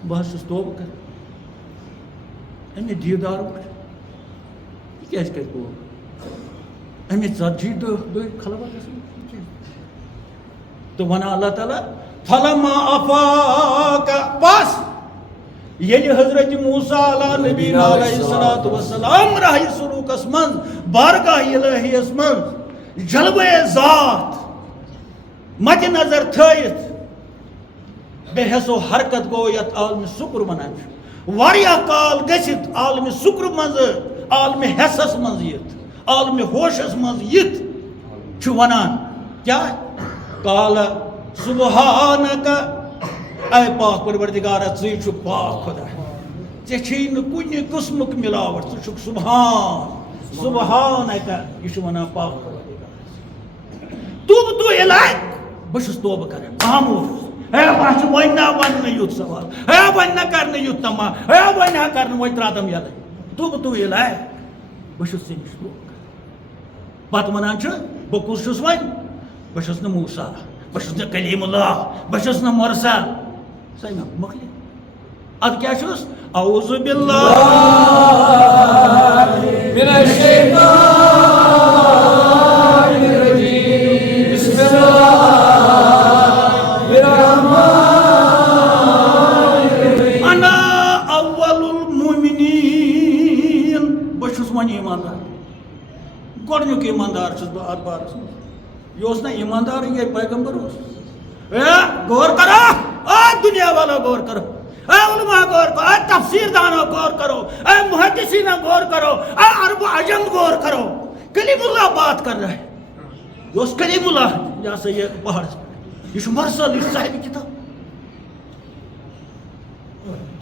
بہٕ حظ چھُس توبہٕ کران اَمے دیٖدار وٕچھ یہِ کیٛازِ کرِ توبہٕ اَمے ژتجی دۄہ خلوت گژھان تو ونان اللہ تعالیٰ فلما افاق بس ییٚلہِ حضرت موسیٰ علیٰ نبینا علیہ الصلوۃ والسلام راہ سلوکس منٛز بارگاہ الہیَس منٛز جلوے ذات مدِ نظر تھٲیِتھ بے حیث و حرکت گوٚو یتھ عالمِ سکر ونان چھُ واریاہ کال گٔژھِتھ عالمِ سکر منٛزٕ عالمِ حیثس منٛز یِتھ عالمِ ہوشس منٛز یِتھ چھُ ونان کیٛاہ قال سبحانک اے پاک پروردگارا ژٕے چھُ پاک خدا ژےٚ چھُے نہٕ کُنہِ قٕسمُک مِلاوٹ ژٕ چھُکھ سبحانک یہِ چھُ ونان پاک توبہٕ تو الیک بہٕ چھُس توبہٕ کران خاموش ہے بہٕ چھُ وۄنۍ نہ وننہٕ یُتھ سوال ہے وۄنۍ نہ کرنہٕ یُتھ تما ہے وۄنۍ نہ کرنہٕ وۄنۍ ترٛاتم یلے توبہٕ تو الیک بہٕ چھُس ژےٚ نِش توبہٕ کران پتہٕ ونان چھُ بہٕ کُس چھُس وۄنۍ بہٕ چھُس نہٕ موسیٰ بہٕ چھُس نہٕ کلیم اللہ بہٕ چھُس نہٕ مرسل سۄے مےٚ مۄکلے ادٕ کیٛاہ چھُس اعوذ باللہ من الشیطان الرجیم بسم اللہ الرحمن الرحیم انا اول المؤمنین بہٕ چھُس وۄنۍ ایماندار گۄڈنیُک ایماندار چھُس بہٕ اتھ بارس منٛز یہ اوس نا ایماندار یہ پیغمبر اوس غور کرو دنیا والا غور کرو علماء غور کرو تفسیر دانو غور کرو محدثین غور کرو عرب عجم غور کرو کلیم اللہ بات کر رہا ہے یہ اوس کلیم اللہ یہ سا یہ پہاڑس یہ چھُ مرسل یہ صاحب کتاب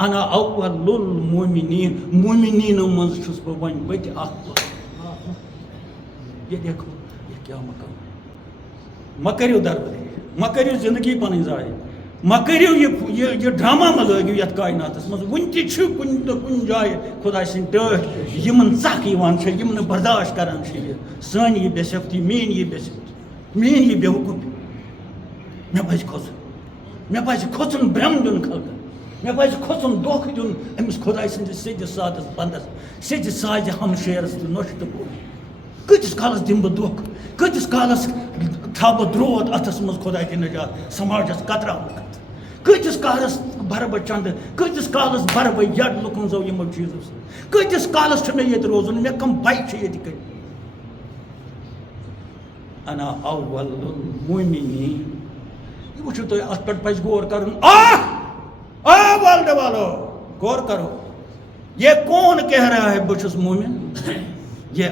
انا اول المؤمنین مومنین منٛز چھُس بہٕ وۄنۍ بٔتہِ اکھ یہ دیکھو یہ کیا مقام مہ کٔرِو دربٔدری مہ کٔرِو زندگی پنٕنۍ ضایع مہ کٔرِو یہ ڈرامہ مہ لٲگِو یتھ کائناتس منٛز وُنہِ تہِ چھُ کُنہِ نہ کُنہِ جایہِ خۄداے سٕنٛدۍ ٹٲٹھۍ یِمن ژکھ یِوان چھِ یِم نہٕ برداشت کران چھِ یہِ سٲنۍ یہِ بے صفتی میٲنۍ یہِ بے صفتی میٲنۍ یہِ بے وقوٗفی مےٚ پزِ کھوژُن مےٚ پزِ کھوژُن برٛم دیُن خلقن مےٚ پزِ کھوژُن دھوکہٕ دیُن أمِس خۄداے سٕنٛدِس سیٚدِس سادس بنٛدس سیٚدِس سادِ ہمشیرس تہٕ نۄشہِ تہٕ بوٚڑ کۭتِس کالس دِمہٕ بہٕ دھوکہٕ کۭتِس کالس تھاو بہٕ درٛوت اتھس منٛز خۄداے دِ نجات سماجس کتراونہٕ خٲطرٕ کۭتِس کالس برٕ بہٕ چندٕ کۭتِس کالس برٕ بہٕ یڈ لُکن زو یِمو چیٖزو سۭتۍ کۭتِس کالس چھُ مےٚ ییٚتہِ روزُن مےٚ کم بچہِ چھِ ییٚتہِ کٔرِتھ انا اول المؤمنین یہ وٕچھِو تُہۍ اتھ پٮ۪ٹھ پزِ غور کرُن ورلڈ والو غور کرو یہ کون کہہ رہا ہے بہٕ چھُس مومن یہ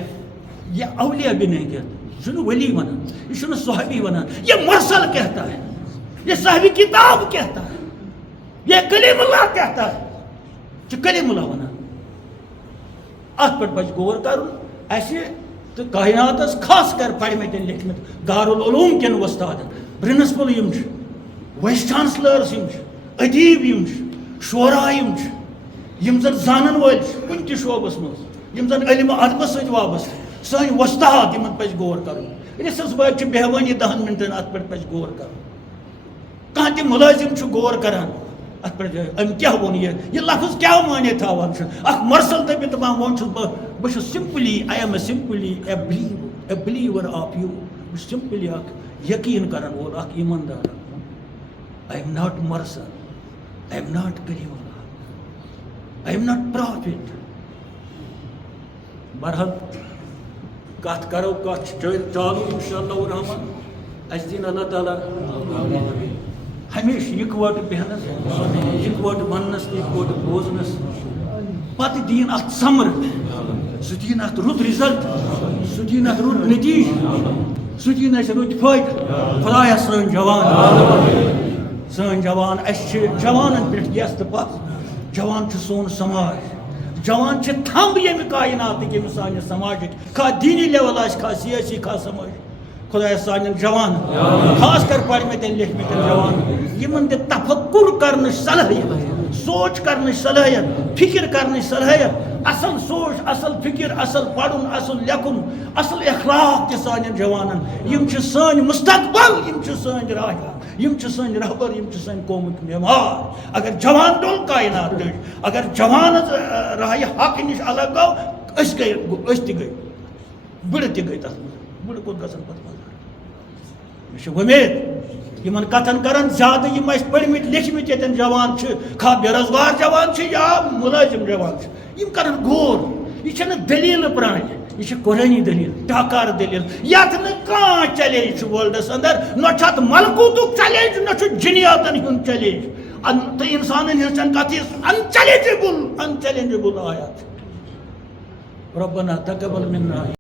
اولیاء بھی نہیں کہتا یہ چھُنہٕ ولی ونان یہ چھُنہٕ صحابی ونان یہ مرسل کہتا ہے یہ صاحب کتاب کہتا ہے یہ کلیم اللہ کہتا ہے جو کلیم اللہ ونان ات پہ پزِ غور کرُن اسہِ تہٕ کائناتس خاص کر پرمٕتٮ۪ن لیکھمٕتۍ دارالعلوم کٮ۪ن وۄستادن پرنسپل یِم چھِ وایس چانسلرس یِم چھِ ادیٖب یِم چھِ شعرا یِم چھِ یِم زن زانن وٲلۍ چھِ کُنہِ تہِ شعبس منٛز یِم زن علمِ ادبس سۭتۍ وابستہٕ سٲنۍ وۄستاد یِمن پزِ غور کرُن رِسس بٲگۍ چھِ بیٚہوٲنی 10 مِنٹن اتھ پٮ۪ٹھ پزِ غور کرُن کانٛہہ تہِ مُلٲزِم چھُ غور کران اتھ پٮ۪ٹھ أمۍ کیٛاہ ووٚن یہِ لفظ کیٛاہ معنے تھاوان چھُ اکھ مرسل دٔپِتھ دپان وۄنۍ چھُس بہٕ چھُس simply I am a simply a believer of you بہٕ چھُس سمپلی اکھ یقیٖن کرن وول اکھ ایٖماندار آی ایم ناٹ مرسل آی ایم ناٹ کلیم اللہ آی ایم ناٹ پرافٹ بہرحال کتھ کرو کتھ چالو انشاء اللہ الرحمان اسہِ دِن اللہ تعالیٰ ہمیشہ اکوٹ بیہنس اکوٹ وننس اکوٹ بوزنس پتہ دین ات ثمر سہ دین ات رت رزلٹ سہ دین ات رت نتیج سہ دین اس رت فائدہ خدایا سن جوان اس جوانن پہ یس تو پتہ جوان سون سماج جوان تھمب یم کائنات یم سانہ سماج کھا دینی لیول آس کھا سیاسی کھا سماج خدایا سان جوان خاص کر پڑھمتن لکھمتن جوان یمن دے تفکر کرنے صلاحیت سوچ کرنے صلاحیت فکر کرنے صلاحیت اصل سوچ اصل فکر اصل پڑھن اصل لکھن اصل اخلاق تہ سان جوانن یم چھ سان مستقبل یم چھ سان راہ یم چھ سان رہبر یم چھ سان قومک معمار اگر جوان ڈول کائنات دج اگر جوان راہ حق نش الگ گو اس تہ گئی بڑ تہ گئی تر بڑ کوت گژھن پتہ مجھے امید یمن کتن کرن زیادہ یم اس پڑھمت لکھمت یتن جوان کھا بے روزگار جوان یا ملازم جوان یم کرن غور یہ دلیل پرانی یہ قرآنی دلیل ٹاکار دلیل یت کان چیلنج ورلڈس اندر نہ چھ ملکوت چیلنج نہ جنیاتن ہند چیلنج تو انسان ہن کت ان چیلنجبل آیات ربنا تقبل منا